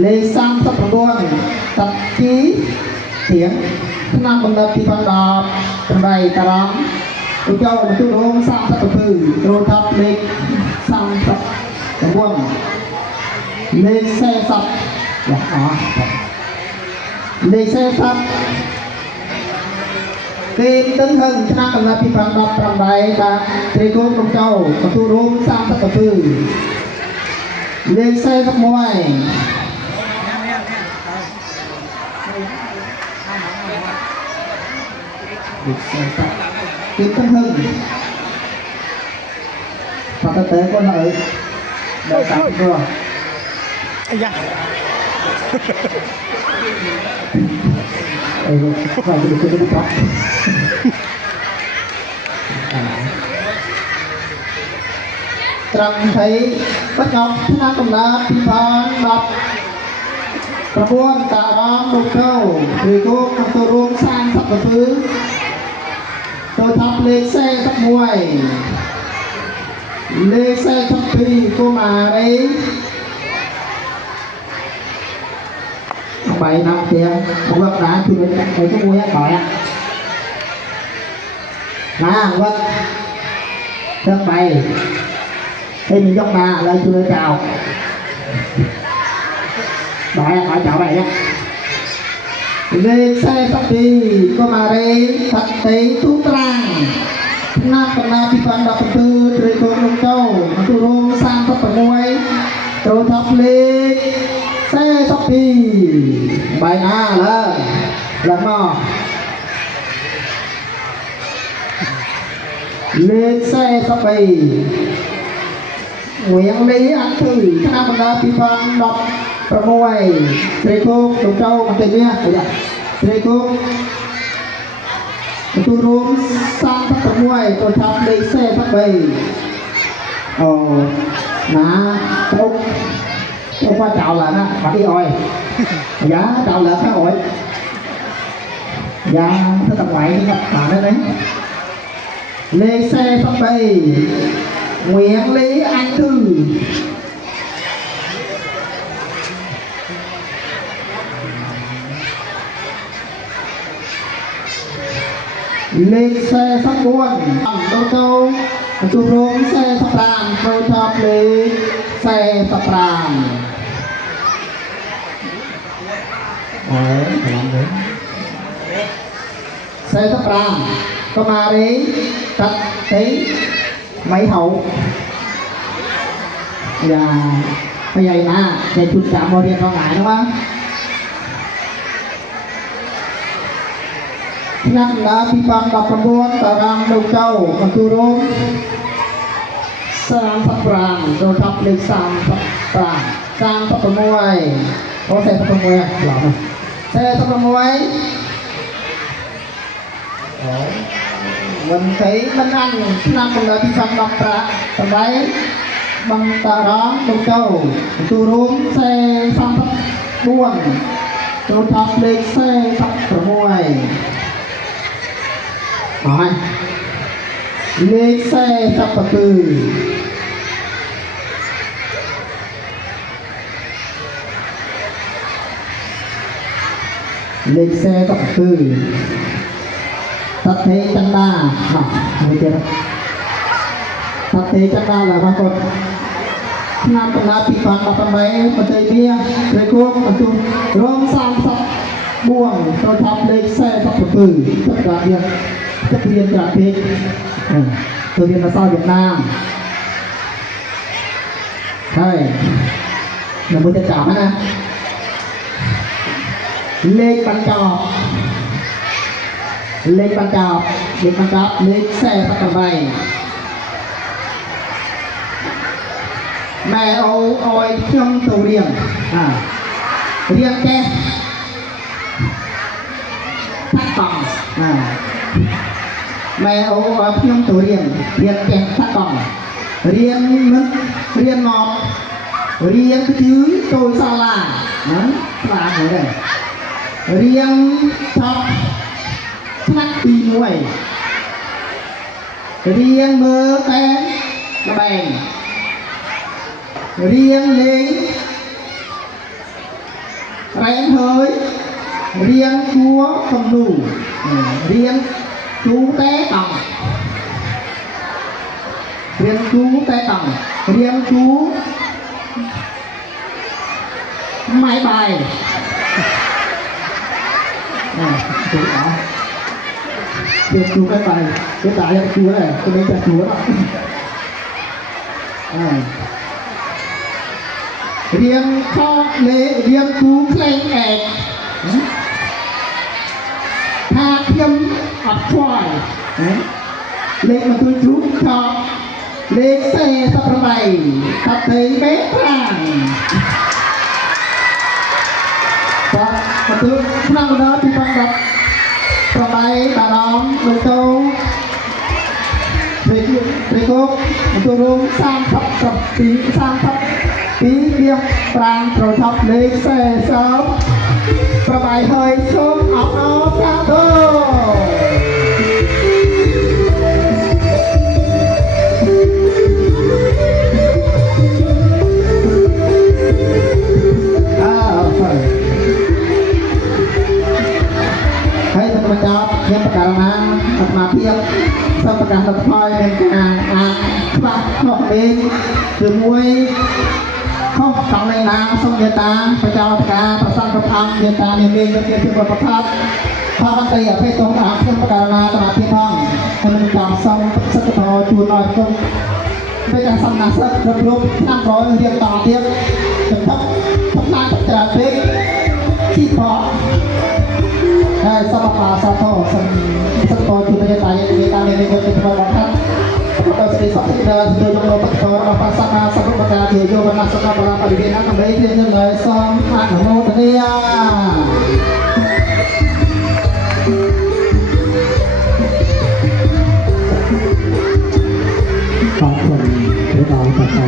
เลยสร้างสัตว์ดวงตัดกี้เสียงคณะกรรมการพิพากษากระไดตารางดงเจ้าบรรทุรมสร้างสัตว์คือโดนทับเล็กสร้างสัตว์ดวงเลยแซ่สัตว์เลยแซ่สัตว์เกณฑ์ตึงหึงคณะกรรมการพิพากษาประไดกับเทโกดงเจ้าบรรทุรมสร้างสัตว์คือเลยแซ่สัตว์มวยกินทั้งหึงพอเตะก็เลยเดินตามตัว ไอ้ยะ phải được cái đó trăng thấy bất ngọc na cầm lá phi phan đậpประบวนตารามลูกเจ้าคือโกงตัวรวมสร้างสับกระพือตัวทับเลขแซ่ทับมวยเลขแซ่ทับปีก็มาไอ้bảy năm tiền một vật đá thì mình thấy cái mùi cỏi á vật thơm bày thì mình dốc mà lên chưa chào bảy hỏi chào bảy á lên xe sắp đi có mà đây thật tế tú trang nam phần nam thì phần đập tư trời thôn đông châu mà tu rôm sang tất cả mùi rồi thập lên xe sắp đi bài na là mò lên xe sắp đi Nguyễn Lý Anh Thử Nam Bằng Đa Phi Phan Đọcប្រមូលស្រីគោកចូលមកទៅនេះស្រីគោកទទួលរួម36ទៅថាលេខ43អូណាtục không qua chào là nó phải đi rồi giá chào là xã hội giá thứ tập ngoại nhập bạn đấy đấy lê xe sắp bay Nguyễn Lý Anh Thư lên xe sắp buôn đô câu chú rốn xe sắp ràng đô thập lý xe sắp ràng xe sắp ràng có mà đấy cắt thấy mấy hậu và bây giờ nè để chút chạm vào điện thoại đúng không năm đã bị phạt đập phần buôn tờ ram đầu châu và tu rôm sang sắp ràng rồi thập lịch sang sắp ràng sang sắp mùi có xe sắp mùi lắm xe sắp mùi mình thấy mình ăn năm cũng đã bị phạt đập tờ váy bằng tờ ram đầu châu tu rôm xe sang sắp buôn rồi thập lịch xe sắp mùi rồi lên xe sắp từ lên xe sắp từ tắt thế chân đa người kia tắt thế chân đa là ba con nam con đá bị phạt đập máy mà chơi bia chơi cuốc mà chung rôm sang sắp buông tôi thắp lên xe sắp từ tất cả việc tất nhiên cả thế tôi biết là sao Việt Nam đây là một cái cảm nè លេខបញ្ចប់លេខបញ្ចប់លេខ48ម៉ែអូអយខ្ញុំទៅរៀងរៀងចេះថាក់កង់ម៉ែអូអយខ្ញុំទៅរៀងចេះថាក់កង់រៀងមិនរៀងមករៀងគឺចូលសាលាណាខ្លាំងហ្នឹងដែររៀងថប់ថ្នាក់ទី1រៀងមើលតែល្បែងរៀងលេងរែងហើយរៀងគួកំនូរៀងគូតែតង់រៀងគូតែតង់រៀងគូម៉ៃបាយchú đó được chú cái bài cái tại là chú này cái đấy là chú đó riêng kho lễ riêng chú khen ẹt tha thiêm ọt khoai lễ mà tôi chú cho lễ xe sắp ra bày tập thấy bé vàng và tôi sang đó thì con đọc trong đây bà đón với tôi về cô tôi luôn sang thập tí điệp prang rồi thập lấy xe sớm và bài hơi xuống ốc nó sao thôiให้ท่านประจับเยี่ยมประการนะตัดมาเพียงสมประการตัดพลอยเป็นการคลับนอกเองคือมวยข้อสองในน้ำสมเยตาประเจ้าการประสานประทับเยตาในเมืองเกี่ยวกับประทับพากันไปอย่าให้ตรงอาเพียงประการนาตัดมาเพียงห้องให้มันจำสมสักทอจูนอ่อยคงเป็นการสำนักสักระลุกนั่งร้อยเรียงต่อเทียบถึงทับนานจัดเล็กที่พอให้สมภาสะท้อสักตัวจุดในใจในการเรียนรู้เป็นความบังคับเราจะได้สอนที่เดินโดยลงมือปฏิบัติเราภาษามาสัมผัสการเกี่ยวโยบรรณาสัมภาระปฏิเวณนั้นทำได้เพียงเลยซ้อมอนุโมทนาขอบคุณที่เราตัดต่อ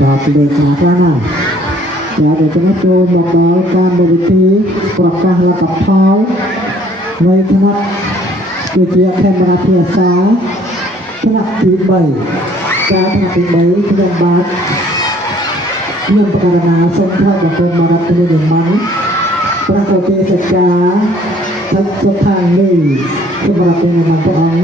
เราจะเดินทางแล้วนะอยากจะมาโจมบอกเราการบริทีประกาศระดับเท้าในคณะวิทยาแคมราเทียสาคณะที่ใบการคณะที่ใบขนมบาทเรื่องประการนาสมทบกับกรมมารับเป็นหนึ่งมันประกอบเจตจาทัศน์ทางนี้สำหรับเป็นมันตัวอง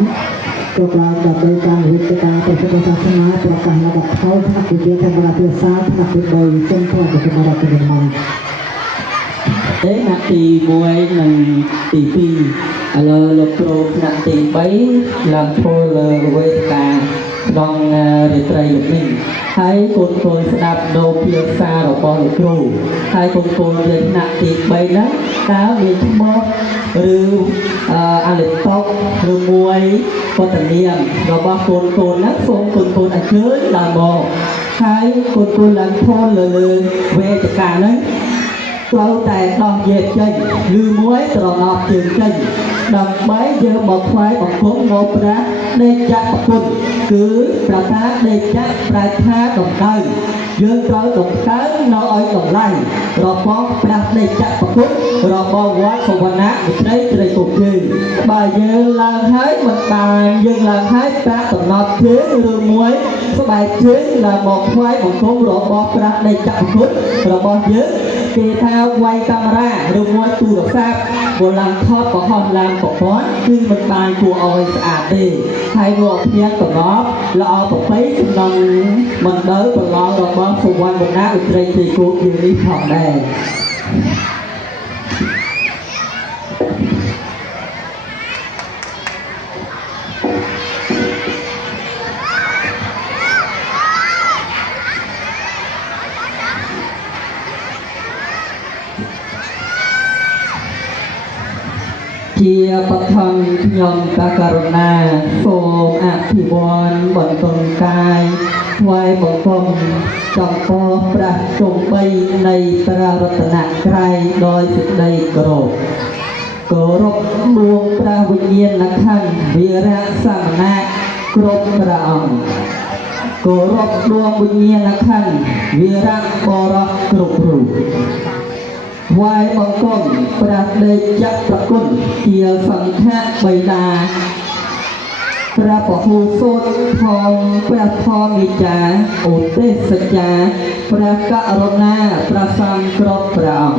ตัวการดับโดยการวิจารณ์ประชาศาสนาประกาศระดับเท้าคณะวิทยาแคมราเทียสาคณะที่ใบสมทบกับกรมมารับเป็นหนึ่งมันthế nặng thì mùi nặng tỷ phi là lục trục nặng tỷ bấy làm thôi là quê cả bằng để trai lục mình hai con sẽ đạp đồ phía xa rồi con lục trù hai con để nặng tỷ bấy đó cá bị thúc bóp rưu lịch tóc rưu mùi có tận niệm rồi ba con nát phong con ăn chơi làm bò hai con làm thôi là về cả đấy lâu tại đòn dệt chân lưu muối từ ngọt trường chân đòn bấy giờ một khoái một cuốn một đá để chặt một cuốn cứ ra thác để chặt ra thác đồng đời dương trời đồng tới nó ở đồng lành rồi có ra để chặt một cuốn rồi bao quát không quan ác một đấy từ đây cùng chơi bà giờ làm hết một bài dương làm hết ra đồng ngọt chế lưu muối số bài chế là một khoái một cuốn rồi bao ra để chặt một cuốn rồi bao giờ kỳ thao quay camera được mua tu được sao vừa làm thoát có hòn làm có món khi mình bài của ôi đi hay vừa nhắc của nó lo một mấy lần mình đỡ và lo rồi bom phụ quan một nát được đây thì cô yêu đi họ đây ជាបឋមខ្ញុំតាករុណាសូមអភិវរណ៍បន្តកាយថ្វាយបង្គំចំពោះព្រះជុំបីនៃព្រះរតនត្រ័យដោយសេចក្តីគោរពនួងព្រះវិញ្ញាណក្ខន្ធវីរៈសមណៈគ្រប់ព្រះអង្គគោរពនួងវិញ្ញាណក្ខន្ធវីរៈបរិសគ្រប់រូបថ្វាយបង្គំព្រះដេចប្រគុណជាសង្ឃបិតាព្រះពហុសូត្រផងព្រះធម្មវិចាឧទេសចាព្រះករុណាព្រះសង្ឃគ្រប់ព្រះអង្គ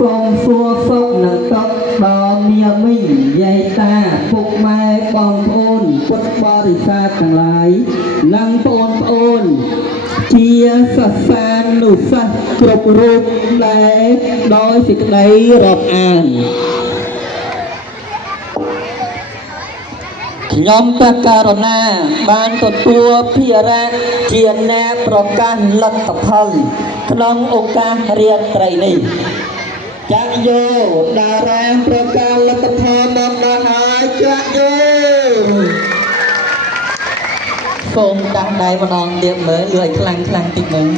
សូមសួរសុខនឹងតុកដល់មាមីងយាយតាពុកម៉ែបងប្អូនពុទ្ធបរិស័ទទាំងឡាយនិងបងប្អូនជាសាសានុសិស្សគ្រប់រូបដែលដោយសេចក្តីរាប់អានខ្ញុំតាករណាបានទទួលភារៈជាអ្នកប្រកាសលទ្ធផលក្នុងឱកាសរាត្រីនេះចាក់យោតារាងប្រកាសលទ្ធផលមកដល់ហើយចាក់យោសូមដាក់ដៃម្ដងទៀតមើលឲ្យខ្លាំងតិចមើល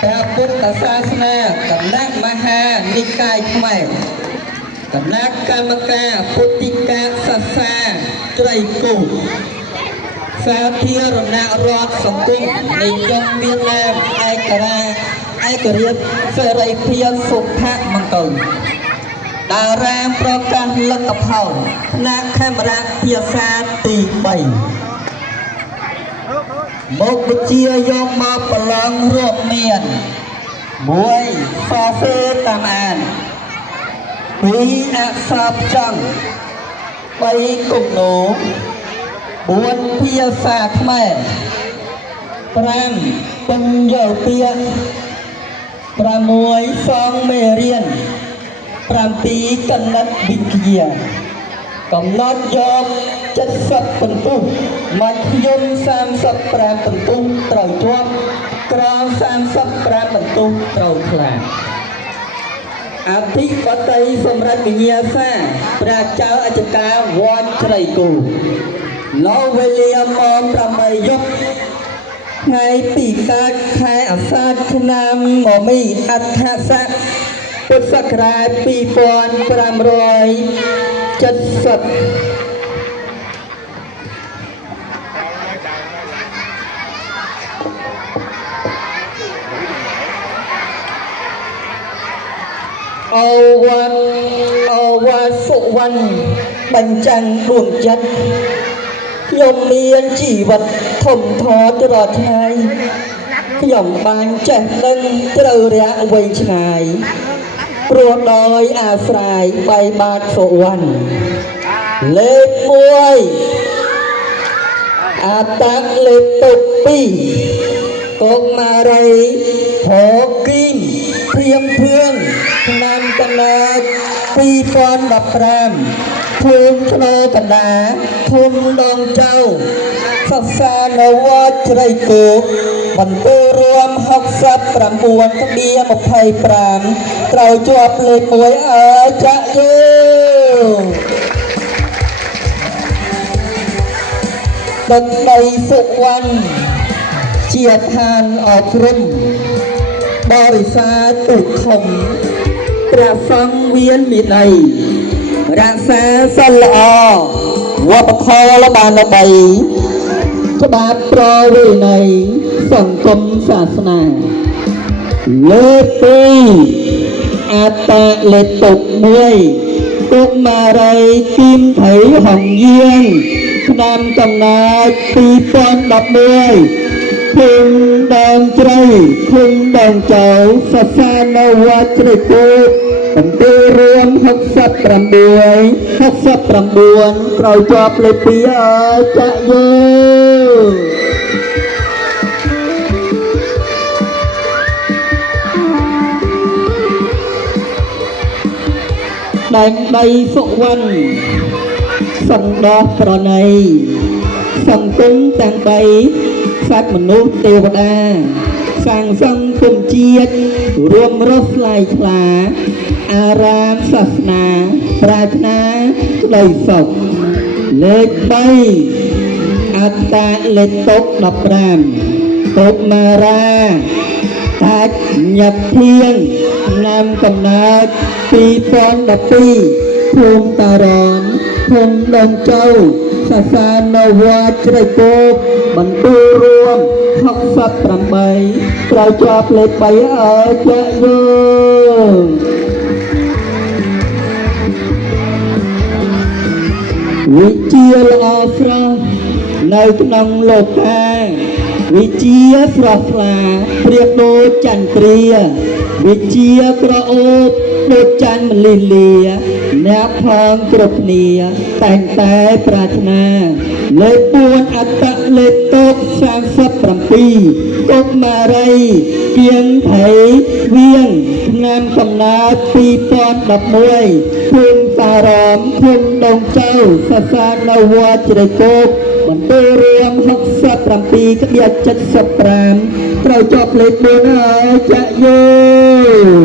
ព្រះពុទ្ធសាសនាគណៈមហានិកាយខ្មែរគណៈកម្មការពុទ្ធិកាសាសាត្រីគូសាធារណរដ្ឋសង្គមនៃយកមាននាមឯករាជ្យសេរីភាពសុភមង្គលតារាងប្រកាសលទ្ធផលគណៈខេមរៈភាសាទី3មុខវិជ្ជាយកមកប្រឡងរួមមាន1សរសេរតាមអាន2អក្សរផ្ចង់3គំនូរ4ភាសាខ្មែរ5ពំយោទា6សងមេរៀន7កណិតវិទ្យាកំណត់យក70ពិន្ទុមកខ្ញុំ35ពិន្ទុត្រូវជាប់ក្រ35ពិន្ទុត្រូវខ្លាចអធិបតីសម្រាប់វិញ្ញាសាព្រះចៅអជ្ជការវត្តត្រីគូលោវេលាម៉ោង8យប់ថ្ងៃពីកើតខែអាសាឍឆ្នាំមមីអដ្ឋស័កពុទ្ធសករាជ2570អូវ៉ាសុវណ្ណបញ្ចាំងដួងចិត្តខ្ញុំមានជីវិតធំធាត់រាល់ថ្ងៃខ្ញុំបានចេះដឹងត្រូវរយៈវែងឆ្ងាយព្រោះដោយអាស្រ័យបៃបាតសុវណ្ណលេខ1អតលេខទុ2កុមារីភោគីងធៀងភឿងឆ្នាំកណើត2015ភូមិឆ្នោកណ្ដាភូមិដងចៅសិក្សានៅវត្តត្រីគោបន្ទើរួម69.25ត្រូវជាប់លេខ1អើចាក់យោទឹកដីសុវណ្ណជាឋានអប់រំបរិស័ទឧខំព្រះសង្ឃមានមេដៃរក្សាសិលល្អវប្បធម៌ល្បាល្បីច្បាប់ប្រវេណីសង្គមសាសនាលើក2អតលេខទុក1ទុកមារីគីមថៃហងយាងឆ្នាំកំណើត2011ភូមិដងជ្រៃភូមិដងចៅសាសានៅវត្តត្រីគោកំពូលរួម69ក្រោយជាប់លេខ2អើចាក់យោដែងដីសុវណ្ណសណ្ដោះប្រណីសង្គមទាំង3សត្វមនុស្សទេវតា សាងសង់គុំជាតិរួមរស់ថ្លៃថ្លាអារាមសាសនាប្រាថ្នាក្តីសុខលេខ3អត្តលេខតុក15តុកមារាតាច់ញាប់ធៀងនាមកំណើត2012ភូមិតារនភូមិដងចៅសាសានវត្តជ្រៃគោកបន្ទូលរួម68ត្រូវជាប់លេខ3ឲ្យចាក់យើងវិជាល្អស្រស់នៅក្នុងលោកកាវិជាស្រស់ថ្លាប្រៀបដូចចន្ទ្រាវិជាក្រអូបដូចច័ន្ទមលិលាអ្នកផងគ្រប់គ្នាតែងតែប្រាថ្នាលេខ4អត្តលេខតុក37កុមារីជាងថៃវៀងឆ្នាំកំណើត2011ភូមិតារមភូមិដងចៅសាសានៅវត្តជ្រៃគោកបន្ទូលរួម67.75ត្រូវជាប់លេខ4ហើយចាក់យើង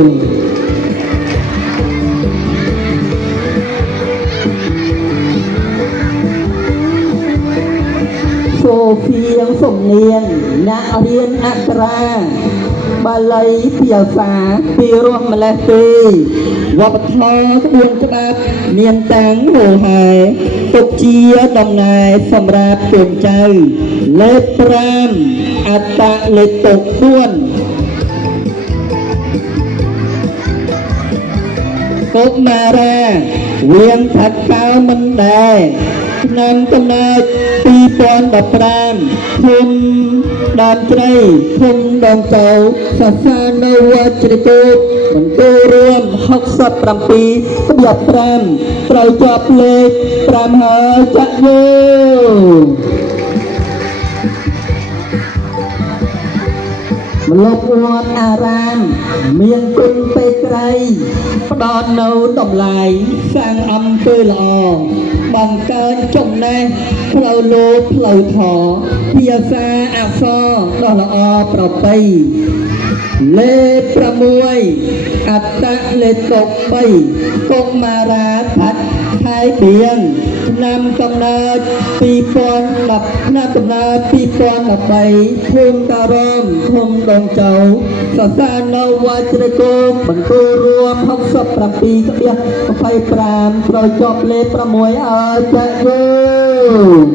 សូហ្វៀងសំនៀងអ្នករៀនអក្សរាបាលីភាសាពីរស់ម្លេះទេវប្បធម៌ក្បួនច្បាប់មានតាំងហូហែទុកជាដំណើរសម្រាប់កូនចៅលេខ5អត្តលេខតុក4កុមារាវៀងថាត់កៅមិនដែរឆ្នាំកំណើត2015ភូមិដើមជ្រៃភូមិដងចៅសាសានៅវត្តជ្រៃគោកបន្ទូលរួម67.5ត្រូវជាប់លេខ5ហើយចាក់យើងម្លប់វត្តអារាមមានគុណពេកក្រៃផ្ដល់នៅតម្លៃសាងអំពើល្អបង្កើនចំណេះផ្លូវលោកផ្លូវធម៌ភាសាអក្សរដ៏ល្អប្រពៃលេខ6អត្តលេខតុក3កុមារាថាត់ថៃបៀងឆ្នាំកំណើត2010ឆ្នាំកំណើត2013ភូមិតារមភូមិដងចៅសាសានៅវត្តជ្រៃគោកបន្ទូលរួម67.25ត្រូវជាប់លេខ6ឲ្យចាក់យើង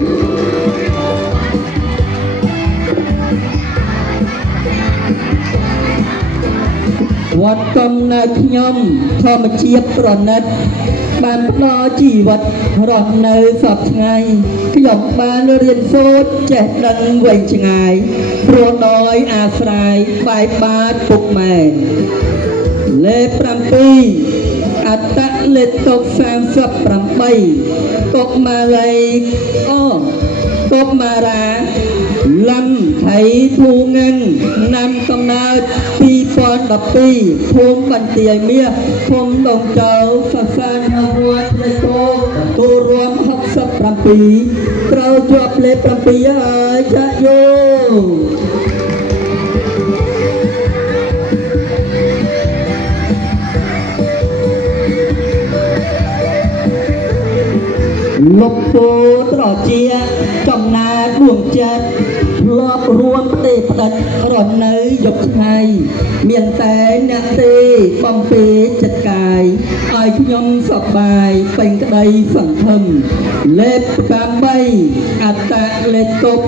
វត្តកំណើតខ្ញុំធម្មជាតិប្រណិតបានផ្ដល់ជីវិតរស់នៅសពថ្ងៃខ្ញុំបានរៀនសូត្រចេះដឹងវែងឆ្ងាយព្រោះដោយអាស្រ័យបាយបាតពុកម៉ែលេខ7អត្តលេខតុក38កុមារីកុមារាលំថៃធូងាំងឆ្នាំកំណើត2012ភូមិបន្ទាយមាសភូមិដងចៅសាសាននៅវត្តជ្រៃគោកគូរួម67ត្រូវជាប់លេខ7ហើយចាក់យើងលោកពូត្រជាចំណាដួងចិត្តធ្លាប់រួមផ្ទេផ្ដិតរស់នៅយកថ្ងៃមានតែអ្នកទេបំពេចិត្តកាយឲ្យខ្ញុំសប្បាយពេញក្តីសង្ឃឹមលេខ8អត្តលេខតុក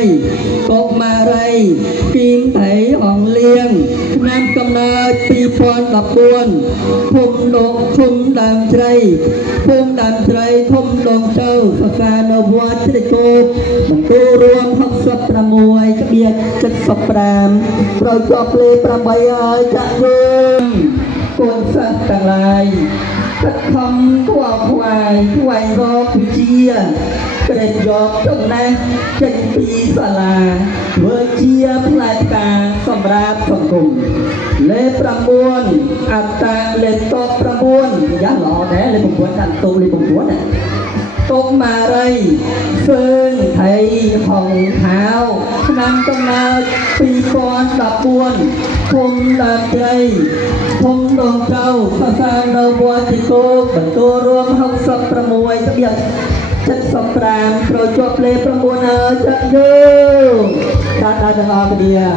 6កុមារីគីងថៃហងលៀងឆ្នាំកំណើត2014ភូមិដើមជ្រៃភូមិដើមជ្រៃភូមិដងចៅសាសានៅវត្តជ្រៃគោកបន្ទូលរួម66.75ត្រូវជាប់លេខ8ហើយចាក់យើងកូនសិស្សទាំងឡាយទឹកខំខ្វល់ខ្វាយស្វែងរកវិជ្ជាក្រេបយកចំណេះចេញពីសាលាធ្វើជាផ្លែផ្កាសម្រាប់សង្គមលេខ9អត្តលេខតុក9យ៉ាងល្អដែរលេខ9កាន់តូលេខ9ណាកុមារីហ្វឺនថៃហងខាវឆ្នាំកំណើត2012 14 ភូមិដើមជ្រៃភូមិដងចៅសាសានៅវត្តទីគោកបន្ទូលរួម66ក្បៀក75ត្រូវជាប់លេខ9ហើយចាក់យើងតាមទាំងអស់គ្នា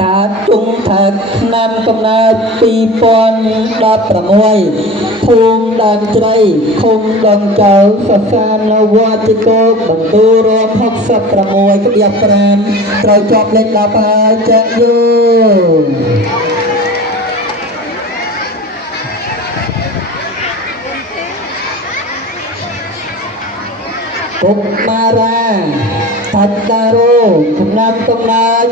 តាជុងថាឆ្នាំកំណើត2016ភូមិដើមជ្រៃឃុំដងចៅសាសានៅវត្តទីគោកបន្ទូលរួម66ក្បៀក5ត្រូវជាប់លេខ10ហើយចាក់យូពុកមារាតាតារោឆ្នាំកំណើត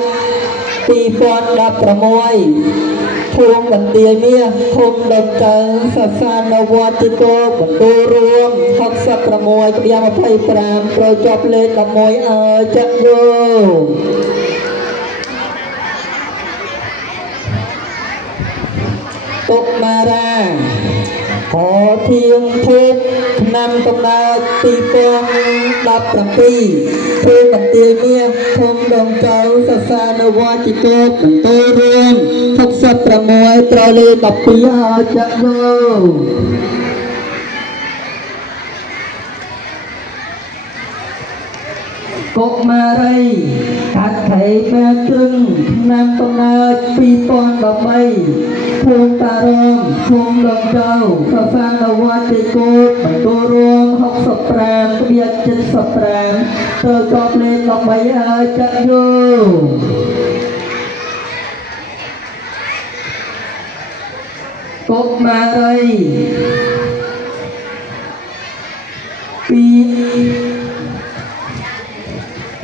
2016ភូមិបន្ទាយមាសឃុំដងចៅសាសានៅវត្តទីគោកបន្ទូលរួម66ក្បៀក25ត្រូវជាប់លេខ11ឲ្យចាក់យូពុកមារាហោធៀងភូមិឆ្នាំកំណើត2017ភូមិបន្ទាយមាសឃុំដងចៅសាសានៅវត្តទីគោកបន្ទូលរួម66ត្រូវលេខ12ឲ្យចាក់យូកុមារីកាត់ថៃបែកគ្រឹងឆ្នាំកំណើត2013ភូមិតារមឃុំដងចៅសាសានៅវត្តទីគោកបន្ទូលរួម65ក្បៀក75ត្រូវជាប់លេខ13ហើយចាក់យូកុមារីពី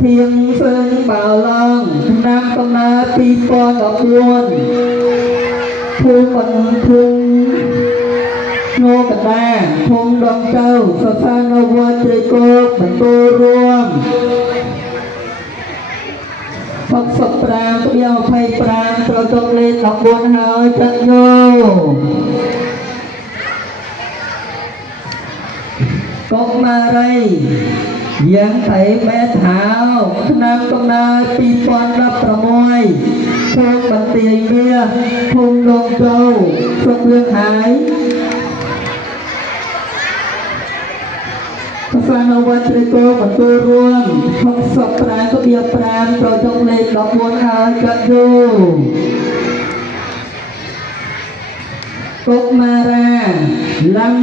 ធៀងសើញបាឡងឆ្នាំកំណើត2014ភូមិបន្ទឹងស្នូកដាភូមិដងចៅសាសានៅវត្តជ្រៃគោកបន្ទូលរួម65ក្បៀក25ត្រូវចុះលេខ14ហើយចាក់យូកុមារី ยังไถแม่เท้าน้ำตรงนา សុខលឿងហើយភាសានៅវត្តជ្រៃគោបន្ទូលរួម65ក្បៀរ5ប្រជុំលេខ14ហើយចាត់យោកុមារាឡំ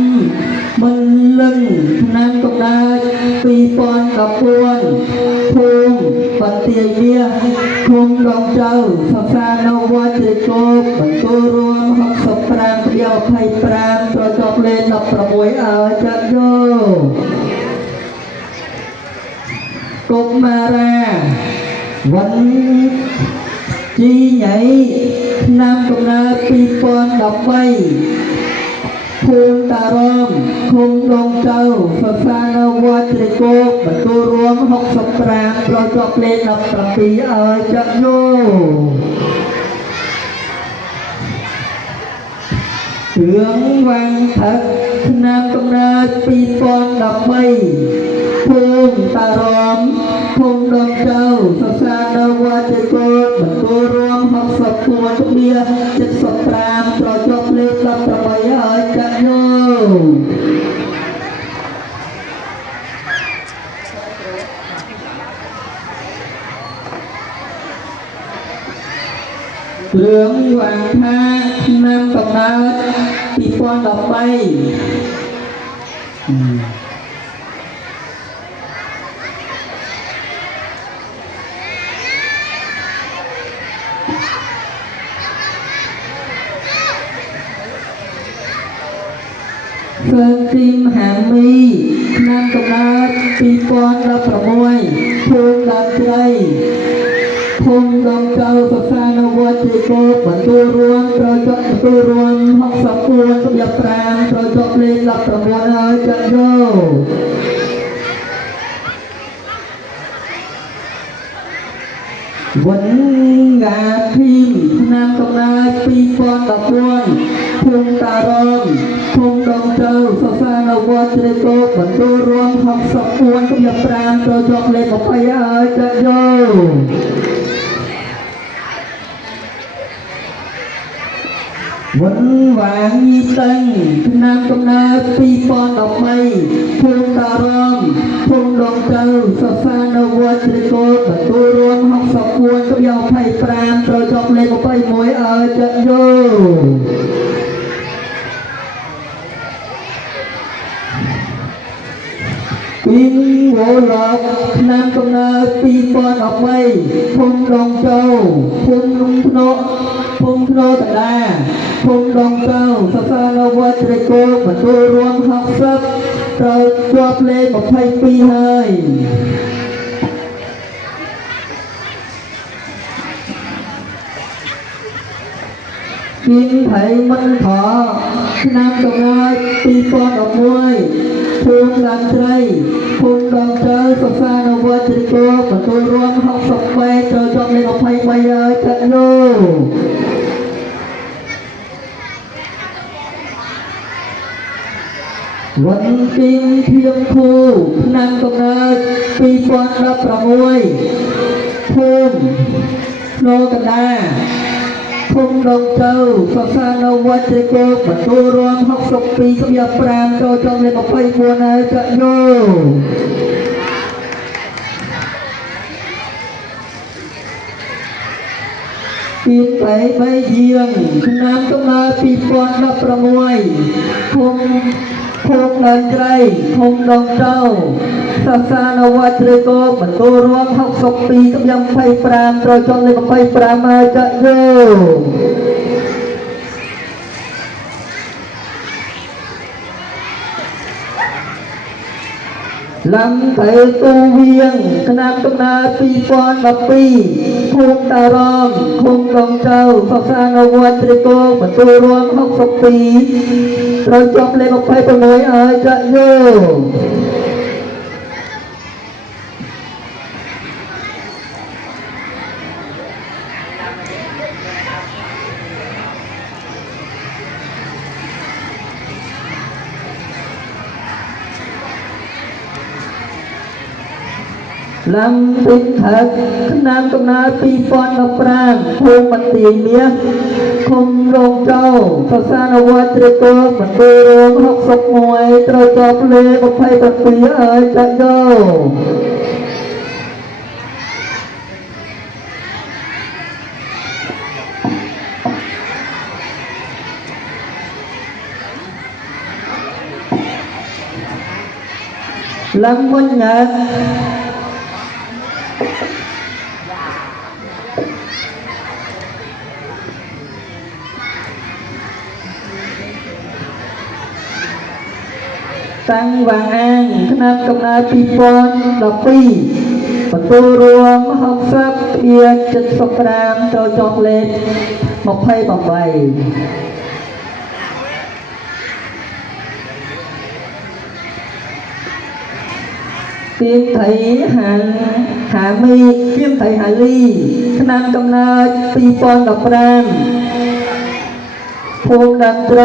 មិនលឹងឆ្នាំកំណើត2014ភូមិបន្ទាយមាសឃុំដងចៅសិក្សានៅវត្តជ្រៃគោបន្ទូលរួម65ក្បៀរ25ប្រជុំលេខ16ហើយចាត់យោកុមារាវ៉ាន់ជីញ៉ៃឆ្នាំកំណើត2013ភូមិតារមឃុំដងចៅសិក្សានៅវត្តជ្រៃគោបន្ទូលរួម65ប្រជុំលេខ17ឲ្យចាក់យោរឿងវាងថឹកឆ្នាំកំណើត2013ភូមិតារមឃុំដងចៅសិក្សានៅវត្តជ្រៃគោបន្ទូលរួម64ក្បៀរ75ប្រជុំលេខ18ឲ្យចាក់យោគ្រឿងវាងថាឆ្នាំកំណើត2013เฟิร์นทีมหามีนำกำลังปีปอนรับประมวยภูมิดันใจภูมิดองเจ้าศึกษานวัดจีโกบรรทุรวมประจบตัวรวมห้องสับปวนกับยาปรางประจบเลนรับประมวยจันโยวันงานทีมนำกำลังปีปอนรับปวนภูมิตารมภูมิดองเจ้าศึกษานวัดจีโกบรรทุรวมห้องสับปวนกับยาปรางประจบเลนออกไปจันโยวันวางยีตังนำกำนาปีปอนดอกไม้ภูมิตารมภูมิดองเจ้าศึกษานวัดจีโกบรรทุรวมห้องสับปวนกับยาไผ่ปรามประจบเลนออกไปมวยจันโยปิงโวลอกนำกำนาปีปอนดอกไม้ภูมิดองเจ้าภูมิลุงพนภูมิโนตดาภูมิดองเจ้าศึกษานวัดจีโกบรรทุรวมห้องสับประจบเลนออกไปปีให้กินไถมันถอนำกำนาปีปอนดอกมวยภูมิดันใจภูมิดองเจ้าศึกษานวัดจีโกบรรทุรวมห้องสับไปประจบเลนออกไปไม่จันโยวันกินเทียมคูนำกำนาปีปอนรับประมวยภูมิโนกันดาภูมิดองเจ้าศึกษานวัดจีโกบรรทุรวม60ปีกับยาปรามโดยจงเลนออกไปบัวนาจันโยกินไปไม่เยี่ยงนำกำนาปีปอนรับประมวยภูมิดันใจภูมิดองเจ้าศึกษานวัดจีโกบรรทุรวม60ปีกับยาไผ่ปรามโดยจงเลนออกไปปรามจันโยลำไต่ตูเวียงคณะกำนาปีปอนบับปีภูมิตารมภูมิดองเจ้าศึกษานวัดจีโกบรรทุรวม60ปีเราจบเลนออกไปประมวยจันโย ลำติดถักน้ำกำนาปีปอนกับปรางพงมันตีเมียคงลงเจ้าภาษาวัตรโกมันเบรมหกสกมวยตรจอบเลบไพ่ตัดปีจะโยลำมันหยัดตั้งวางอ้างคณะกรรมการปีปอนดับปีประตูรวมห้องซับเบียร์จัดสกรามเจ้าจอกเล็กมาไพ่ต่อไปเตียงไถหันหามีเตียงไถหาลีคณะกรรมการปีปอนดับรามพงดันไตร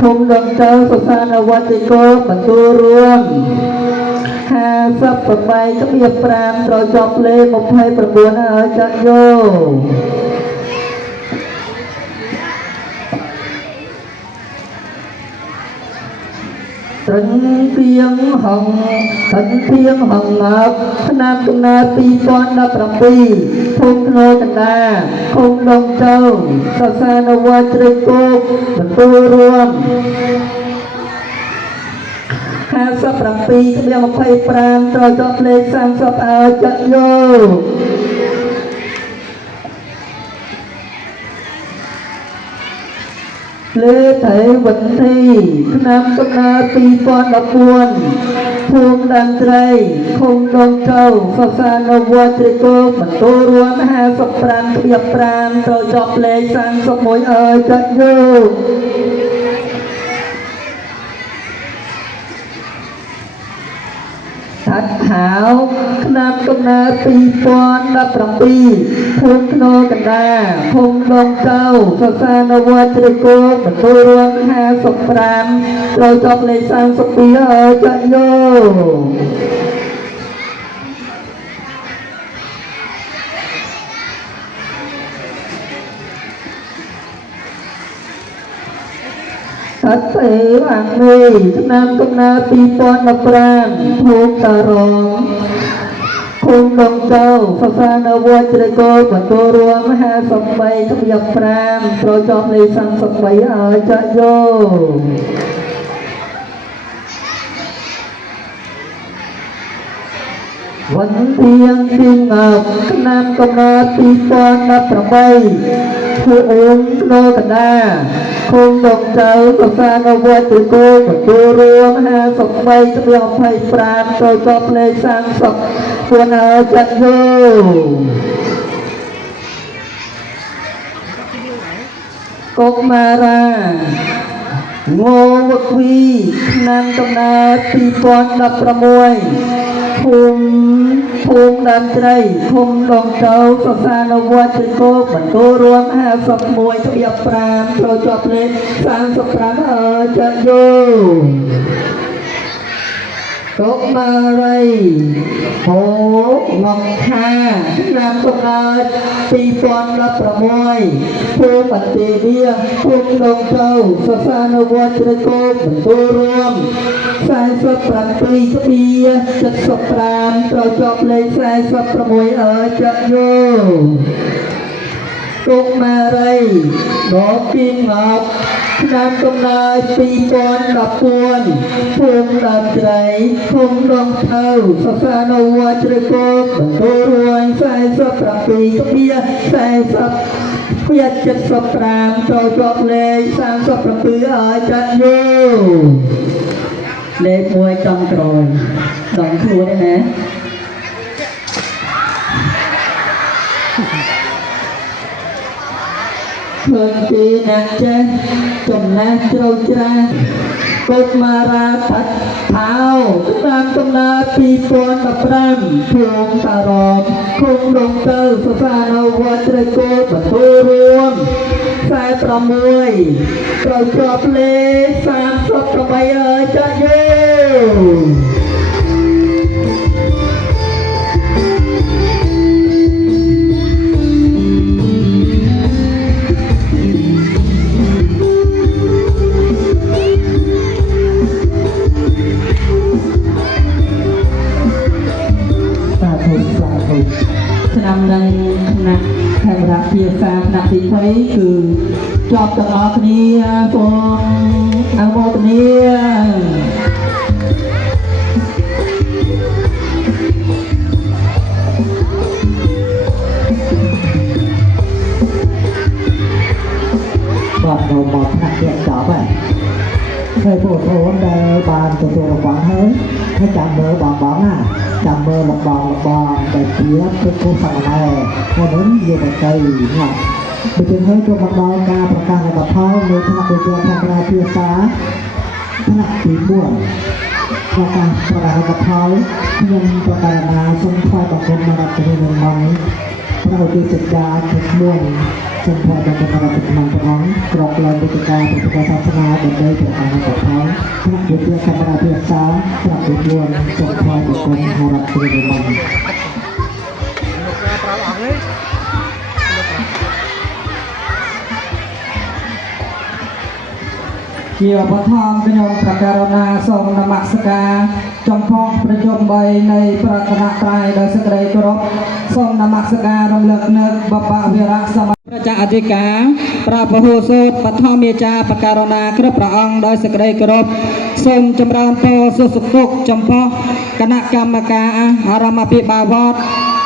คงดวงเจ้าสถานวัติโกบรรทุรวมหาสับปะใบก็เบียบปรามเราจอบเลยมกไพ่ประบวนจักโยตึงเตียงห้องตึงเตียงห้องงับขนาดกนาปีปอนดับรำปีพงโนกันดาคงดงเจ้าสถานวัตริโกบรรทุรวมหาสับรำปีก็เบียบไพ่ปรามเราจอบเลยสร้างสับจักโยเลไถวันที่คณะกรรมการปีปอนดับปวนพวงดันไตรคงดงเจ้าสถานวัตริโกมันโตรวมหาสับปรามเบียบปรามเราจอบเลยสร้างสมวยจักโยทัดหาวคณะกรรมการปีปอนดับรำปีพงโนกันดาคงดงเจ้าสถานวัตริโกมันโตรวมหาสับปรามเราจอบเลยสร้างสมวยจักโยทัดเสวังเมย์คณะกรรมการปีปอนดับปรามพงตารองคงดงเจ้าสถานวัตริโกมันโตรวมหาสับใบขบยับปรามเราจอบเลยสร้างสมวยจักโยวันเพียงดิงอับคณะกรรมการปีปอนดับประใบผู้องค์โนกันดาคงดงเจ้าสถานวัตริโกมันโตรวมหาสับใบขบยับไพ่ปรามเราจอบเลยสร้างสับควรจักโยกกมาราโงวกวีนางกำนาปีปอนดับประมวยภูมิดันใจภูมิดองเจ้าสถานวัตริโกมันโตรวมหาสับมวยทบียบปรามเราจอบเลยสร้างสับปรามจักโยตกมาไรโหงอกหานามตกนาปีปอนรับประมวยผู้ปฏิเบียผู้ลงเจ้าสถานวัตริโกมันโตรวมสายสับปรามปีกเบียจัดสับปรามเราจอบเลยสายสับประมวยจักโยตกมาไรดอกกินหอบนามกำนาปีปอนดับปวนพงดับใจพงดองเท้าสถานวัตริโกมันโตรวยสายสับปรามปีกเบียสายสับเบียจัดสับปรามเราจอบเลยสร้างสับปรามปีจักโยเล็กมวยจอมกรอยดองครูได้ไหมเพิ่งปีนักเจจมนักเจ้าจ้ากบมาราทัดเท้าตามตำนาปีปอนดับรำพวงตารองคงดงเจ้าสถานวัตริโกบันโตรวมสายประมวยเราจอบเลสามศพประใบจักโย ឆ្នាំនឹងណាខេមរៈភាសាណាទី3គឺជាប់ទាំងអស់គ្នាសូមអនុមោទនាបាទនៅមកថ្នាក់ទៀតចប់ហើយពួកបងដែលបានទទួលរង្វាន់ហើយចាំមើលបងណាចាំមើលលបងដែលជាពុទ្ធសាសនាហើយនឹងយកទៅណាដូចជាហើយចូលមកដល់ការប្រកាសលទ្ធផលនៅថ្នាក់វិទ្យាល័យខាងភាសាថ្នាក់ទី4ប្រកាសប្រកាសលទ្ធផលខ្ញុំប្រកាសណាសូមថ្លែងបង្គំមកទៅនឹងមកប្រតិសេចាមួយសូមថ្លែងបង្គំមកទៅក្នុងព្រះអង្គក្របឡើងវិទ្យាការពុទ្ធសាសនាដើម្បីប្រកាសលទ្ធផលថ្នាក់វិទ្យាកាមេរ៉ាភាសាថ្នាក់ទី4សូមថ្លែងបង្គំមកទៅនឹងមកជាបឋមខ្ញុំប្រកាសណាសូមនមស្ការចំពោះប្រជុំ3នៃប្រតនត្រ័យដោយសេចក្តីគោរពសូមនមស្ការរំលឹកនឹកបបវិរៈសមប្រជាអធិការព្រះពហុសូត្របឋមមេចាប្រកាសណាគ្រប់ព្រះអង្គដោយសេចក្តីគោរពសូមចម្រើនពរសុខទុក្ខចំពោះគណៈកម្មការអារម្មភិបាលវត្ត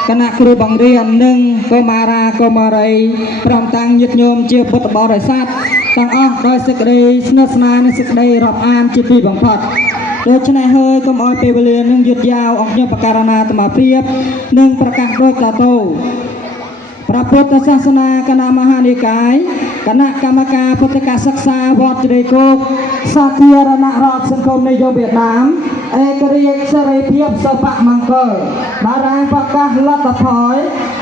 គណៈគ្រូបង្រៀននិងកុមារាកុមារីព្រមទាំងញាតិញោមជាពុទ្ធបរិស័ទទាំងអស់ដោយសេចក្តីស្និទ្ធស្នាលនិងសេចក្តីរាប់អានជាទីបំផុតដូច្នេះហើយកុំឲ្យពេលវេលានឹងយឺតយ៉ាវអង្គខ្ញុំបការណាអាត្មាភាពនិងប្រកាសដូចតទៅព្រះពុទ្ធសាសនាគណៈមហានិកាយគណៈកម្មការពុទ្ធិកសិក្សាវត្តជ្រៃគោកសាធារណរដ្ឋសង្គមនិយមវៀតណាមឯករាជ្យសេរីភាពសុភមង្គលបារាំងប្រកាសលទ្ធផល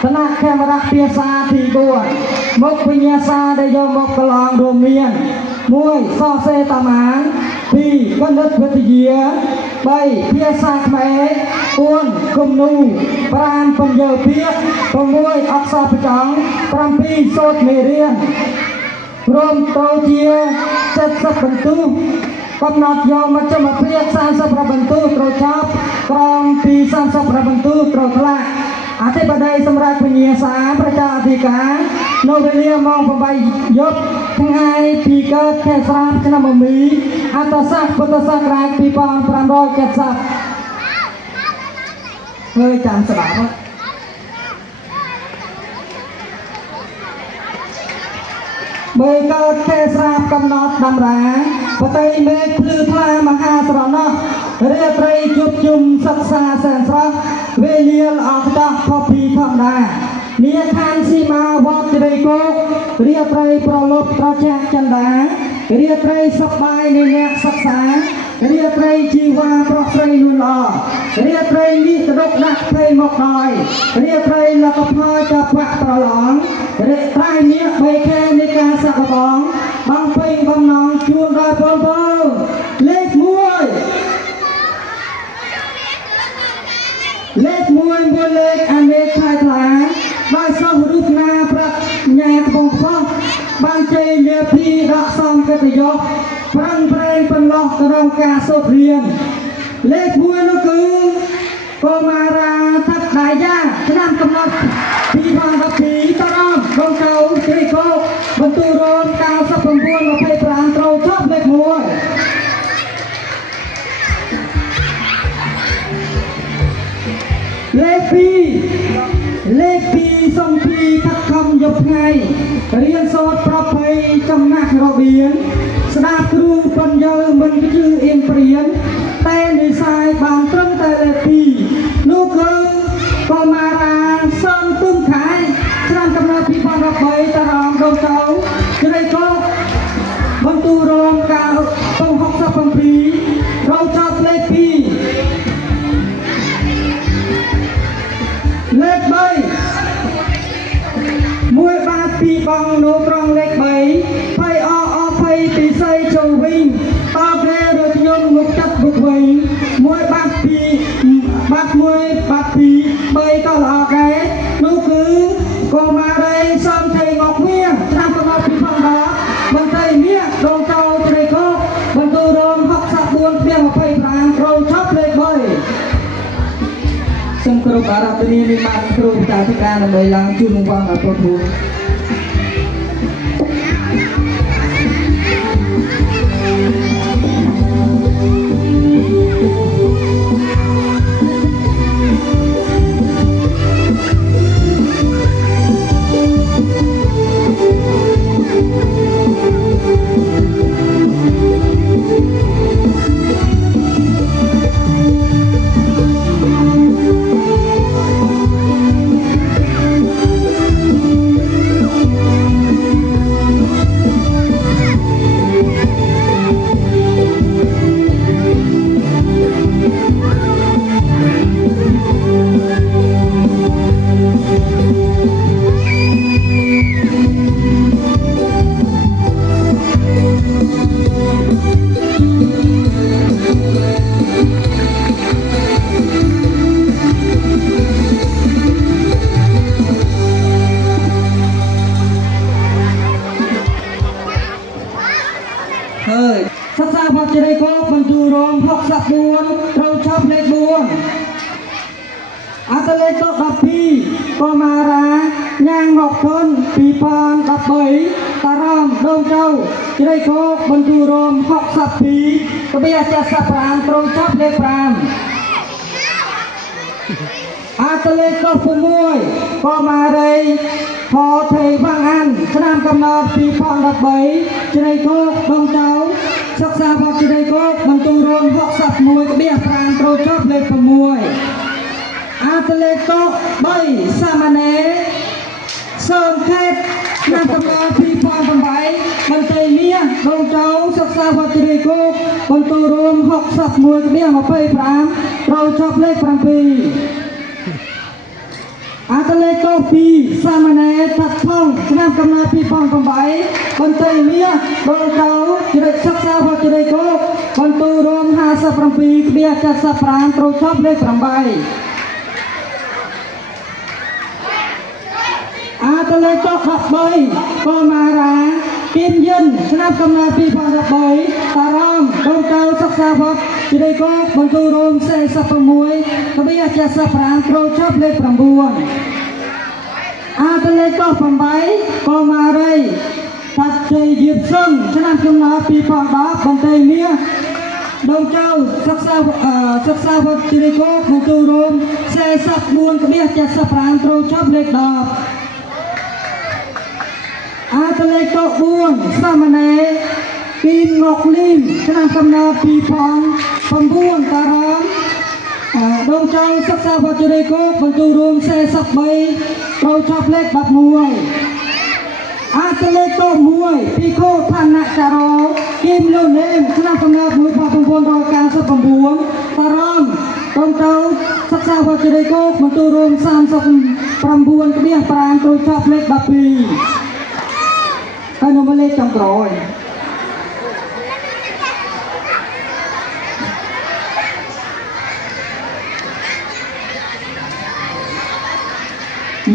គណៈខេមរៈភាសាទី4មុខវិញ្ញាសាដែលយកមកកន្លងរួមមាន1សរសេរតាម៉ាន2គណិតវិទ្យា3ភាសាខ្មែរ4គំនូ5បញ្ញើពាក្យ6អក្សរបញ្ចំ7សូត្រមេរៀនរួមទៅជា70បន្ទុះកំណត់យកមកចំភាព30បន្ទុះត្រូវចប់ក្រោមពី30បន្ទុះត្រូវខ្លះអធិបតីសម្រាប់ពញ្ញាសាប្រជាអធិការនៅវេលាម៉ោង8យប់ថ្ងៃពីកើតខែស្រាបឆ្នាំមី អត្តស័កពុទ្ធសករាជ2570ហើយចាំស្ដាប់បើកើតខែស្រាបកំណត់ដំរាបតីមេឃភ្លឺថ្លាមហាស្រណោះរាត្រីជួបជុំសិក្សាសែនស្រស់វេលាល្អខ្ចោះខុសពីធម្មតានាឋានសីមាវត្តជ្រៃគោករាត្រីប្រលប់ត្រជាក់ចិន្តារាត្រីសប្បាយនៃអ្នកសិក្សារាត្រីជីវ៉ាប្រុសស្រីលួនល្អរាត្រីនេះក្តុកដាក់ភ័យមកហើយរាត្រីលកផលចាប់បាក់ប្រឡងរាត្រីនេះបីខែនៃការសាក់បងបងពេញបំណងជួនដល់បងប្អូនលេខ1មួយលេខអាមេខៃថ្លាដោយសោះរូបណាប្រាជ្ញាកំពស់បានជ័យលាភីដកសំកិត្តិយសប្រឹងប្រែងបន្លោះក្នុងការសូត្ររៀនលេខ1នោះគឺកុមារាថាប់ដាយាឆ្នាំកំណត់2012តរំកងកៅជ្រៃគោកបន្ទូរន9925ត្រូវចប់លេខ1លេខ2សំពីខិតខំយប់ថ្ងៃរៀនសូត្រប្រភេទចំណាស់របៀនស្ដាប់គ្រូបញ្ញើមិនជឿអៀនព្រៀនតែនិស័យបានត្រឹមតែលេខ2នោះគឺកុមារាសំទុំខែឆ្នាំកំណត់2013តរំដងកៅជ្រៃគោកបន្ទូរងការ67ត្រូវចប់លេខ2លេខ3មួយបាតពីបងនៅត្រង់លេខ3ភ័យអភ័យពិស័យចូលវិញតបគេរត់ខ្ញុំមុខចិត្តមុខវិញមួយបាតពីបាត់មួយបាត់ពី3ក៏ល្អដែរនោះគឺកុមារីសំថេមកមាសឆ្នាំកំណត់ពីផងដល់បន្តិនេះដងកោជ្រៃគោកបន្ទូរង64 25ត្រូវចប់លេខ3សូមគោរព បារតនីនិមន្តគ្រូតាភិការដើម្បីឡើងជួនរង្វាន់ដល់ប្រពន្ធសិក្សាវត្តជ័យគោបន្ទូរម64ត្រូវឈប់លេខ4អត្តលេខ12កមារាញ៉ាងមកគុន2013តារមដងចៅជ័យគោបន្ទូរម62ក្បៀ75ត្រូវឈប់លេខ5អត្តលេខ6កមារីផថេវាំងអានឆ្នាំកំណត់2013ជ័យគោដងចៅសិក្សាវត្តជ័យគោបន្ទូរម61ក្បៀ5ត្រូវឈប់លេខ6អាតលេខ3សាមណេរសើមខេតឆ្នាំកំណត់2008បន្តីមាសដងចៅសិក្សាវត្តជ័យគោបន្ទូរម61ក្បៀ25ត្រូវឈប់លេខ7អាតលេខ2សាមណេរថាត់ថងឆ្នាំកំណត់2008បន្តីមាសដងចៅជ្រឹកសិក្សាវត្តជ័យគោបន្ទូរម57ក្បៀ75ត្រូវឈប់លេខ8អាតលេខ13កមារាគៀមយិនឆ្នាំកំណត់2013តារមដងចៅសិក្សាវត្តជ័យគោបន្ទូរម46ក្បៀ75ត្រូវឈប់លេខ9អាតលេខ8កមារីតាត់ជ័យយាបសឹងឆ្នាំកំណត់2010បន្តីមាសដងចៅសិក្សាវត្តជ័យគោបន្ទូរម44ក្បៀ75ត្រូវឈប់លេខ10អាតលេខ4សាមណេរគីងកលីមឆ្នាំកំណត់2009តារមដងចៅសិក្សាវត្តជ័យគោបន្ទូរម43ត្រូវឈប់លេខ11អាតលេខ1ពីខោឋានៈការោគីមលូនេមឆ្នាំកំណត់1999តារមដងចៅសិក្សាវត្តជ័យគោបន្ទូរម39ក្បៀ5ត្រូវឈប់លេខ12ហើយនៅលេខចុងក្រោយ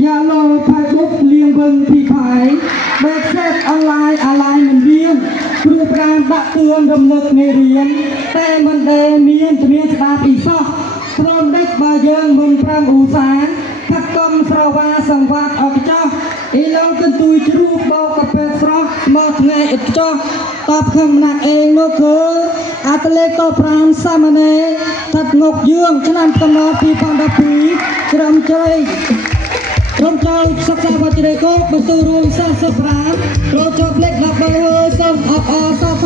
យ៉ាឡូផៃបុកលៀងវឹងពីផៃបែកសេតអនឡាញអាឡៃមិនមានគ្រូប្រាំដាក់តឿនរំលឹកមេរៀនតែមិនដែលមានជំនាញស្ដាប់អ៊ីសោះព្រមដេចបើយើងមិនប្រាំឧស្សាហ៍ខិតខំស្រវាសង្វាត់អកចោះអ៊ីឡងកន្ទុយជ្រូកបោកកាពេស្រស់មកថ្ងៃអ៊ិតចោះតបខំណាក់អេងមកគឺអាតលេខ5សាមណេរថាត់ងកយឿងឆ្នាំកំណត់2012ត្រឹមជ្រៃត្រឹមចៅសិក្សាវត្តជ័យគោបន្ទូរម45ត្រូវចប់លេខ13ហើយសូមអបអរសាទរ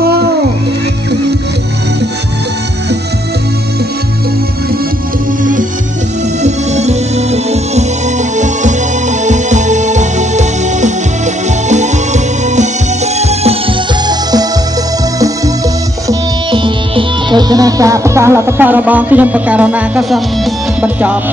ដោយគណៈការប្រកាសលទ្ធផលរបស់ខ្ញុំប្រកាសណាក៏សូមបញ្ចប់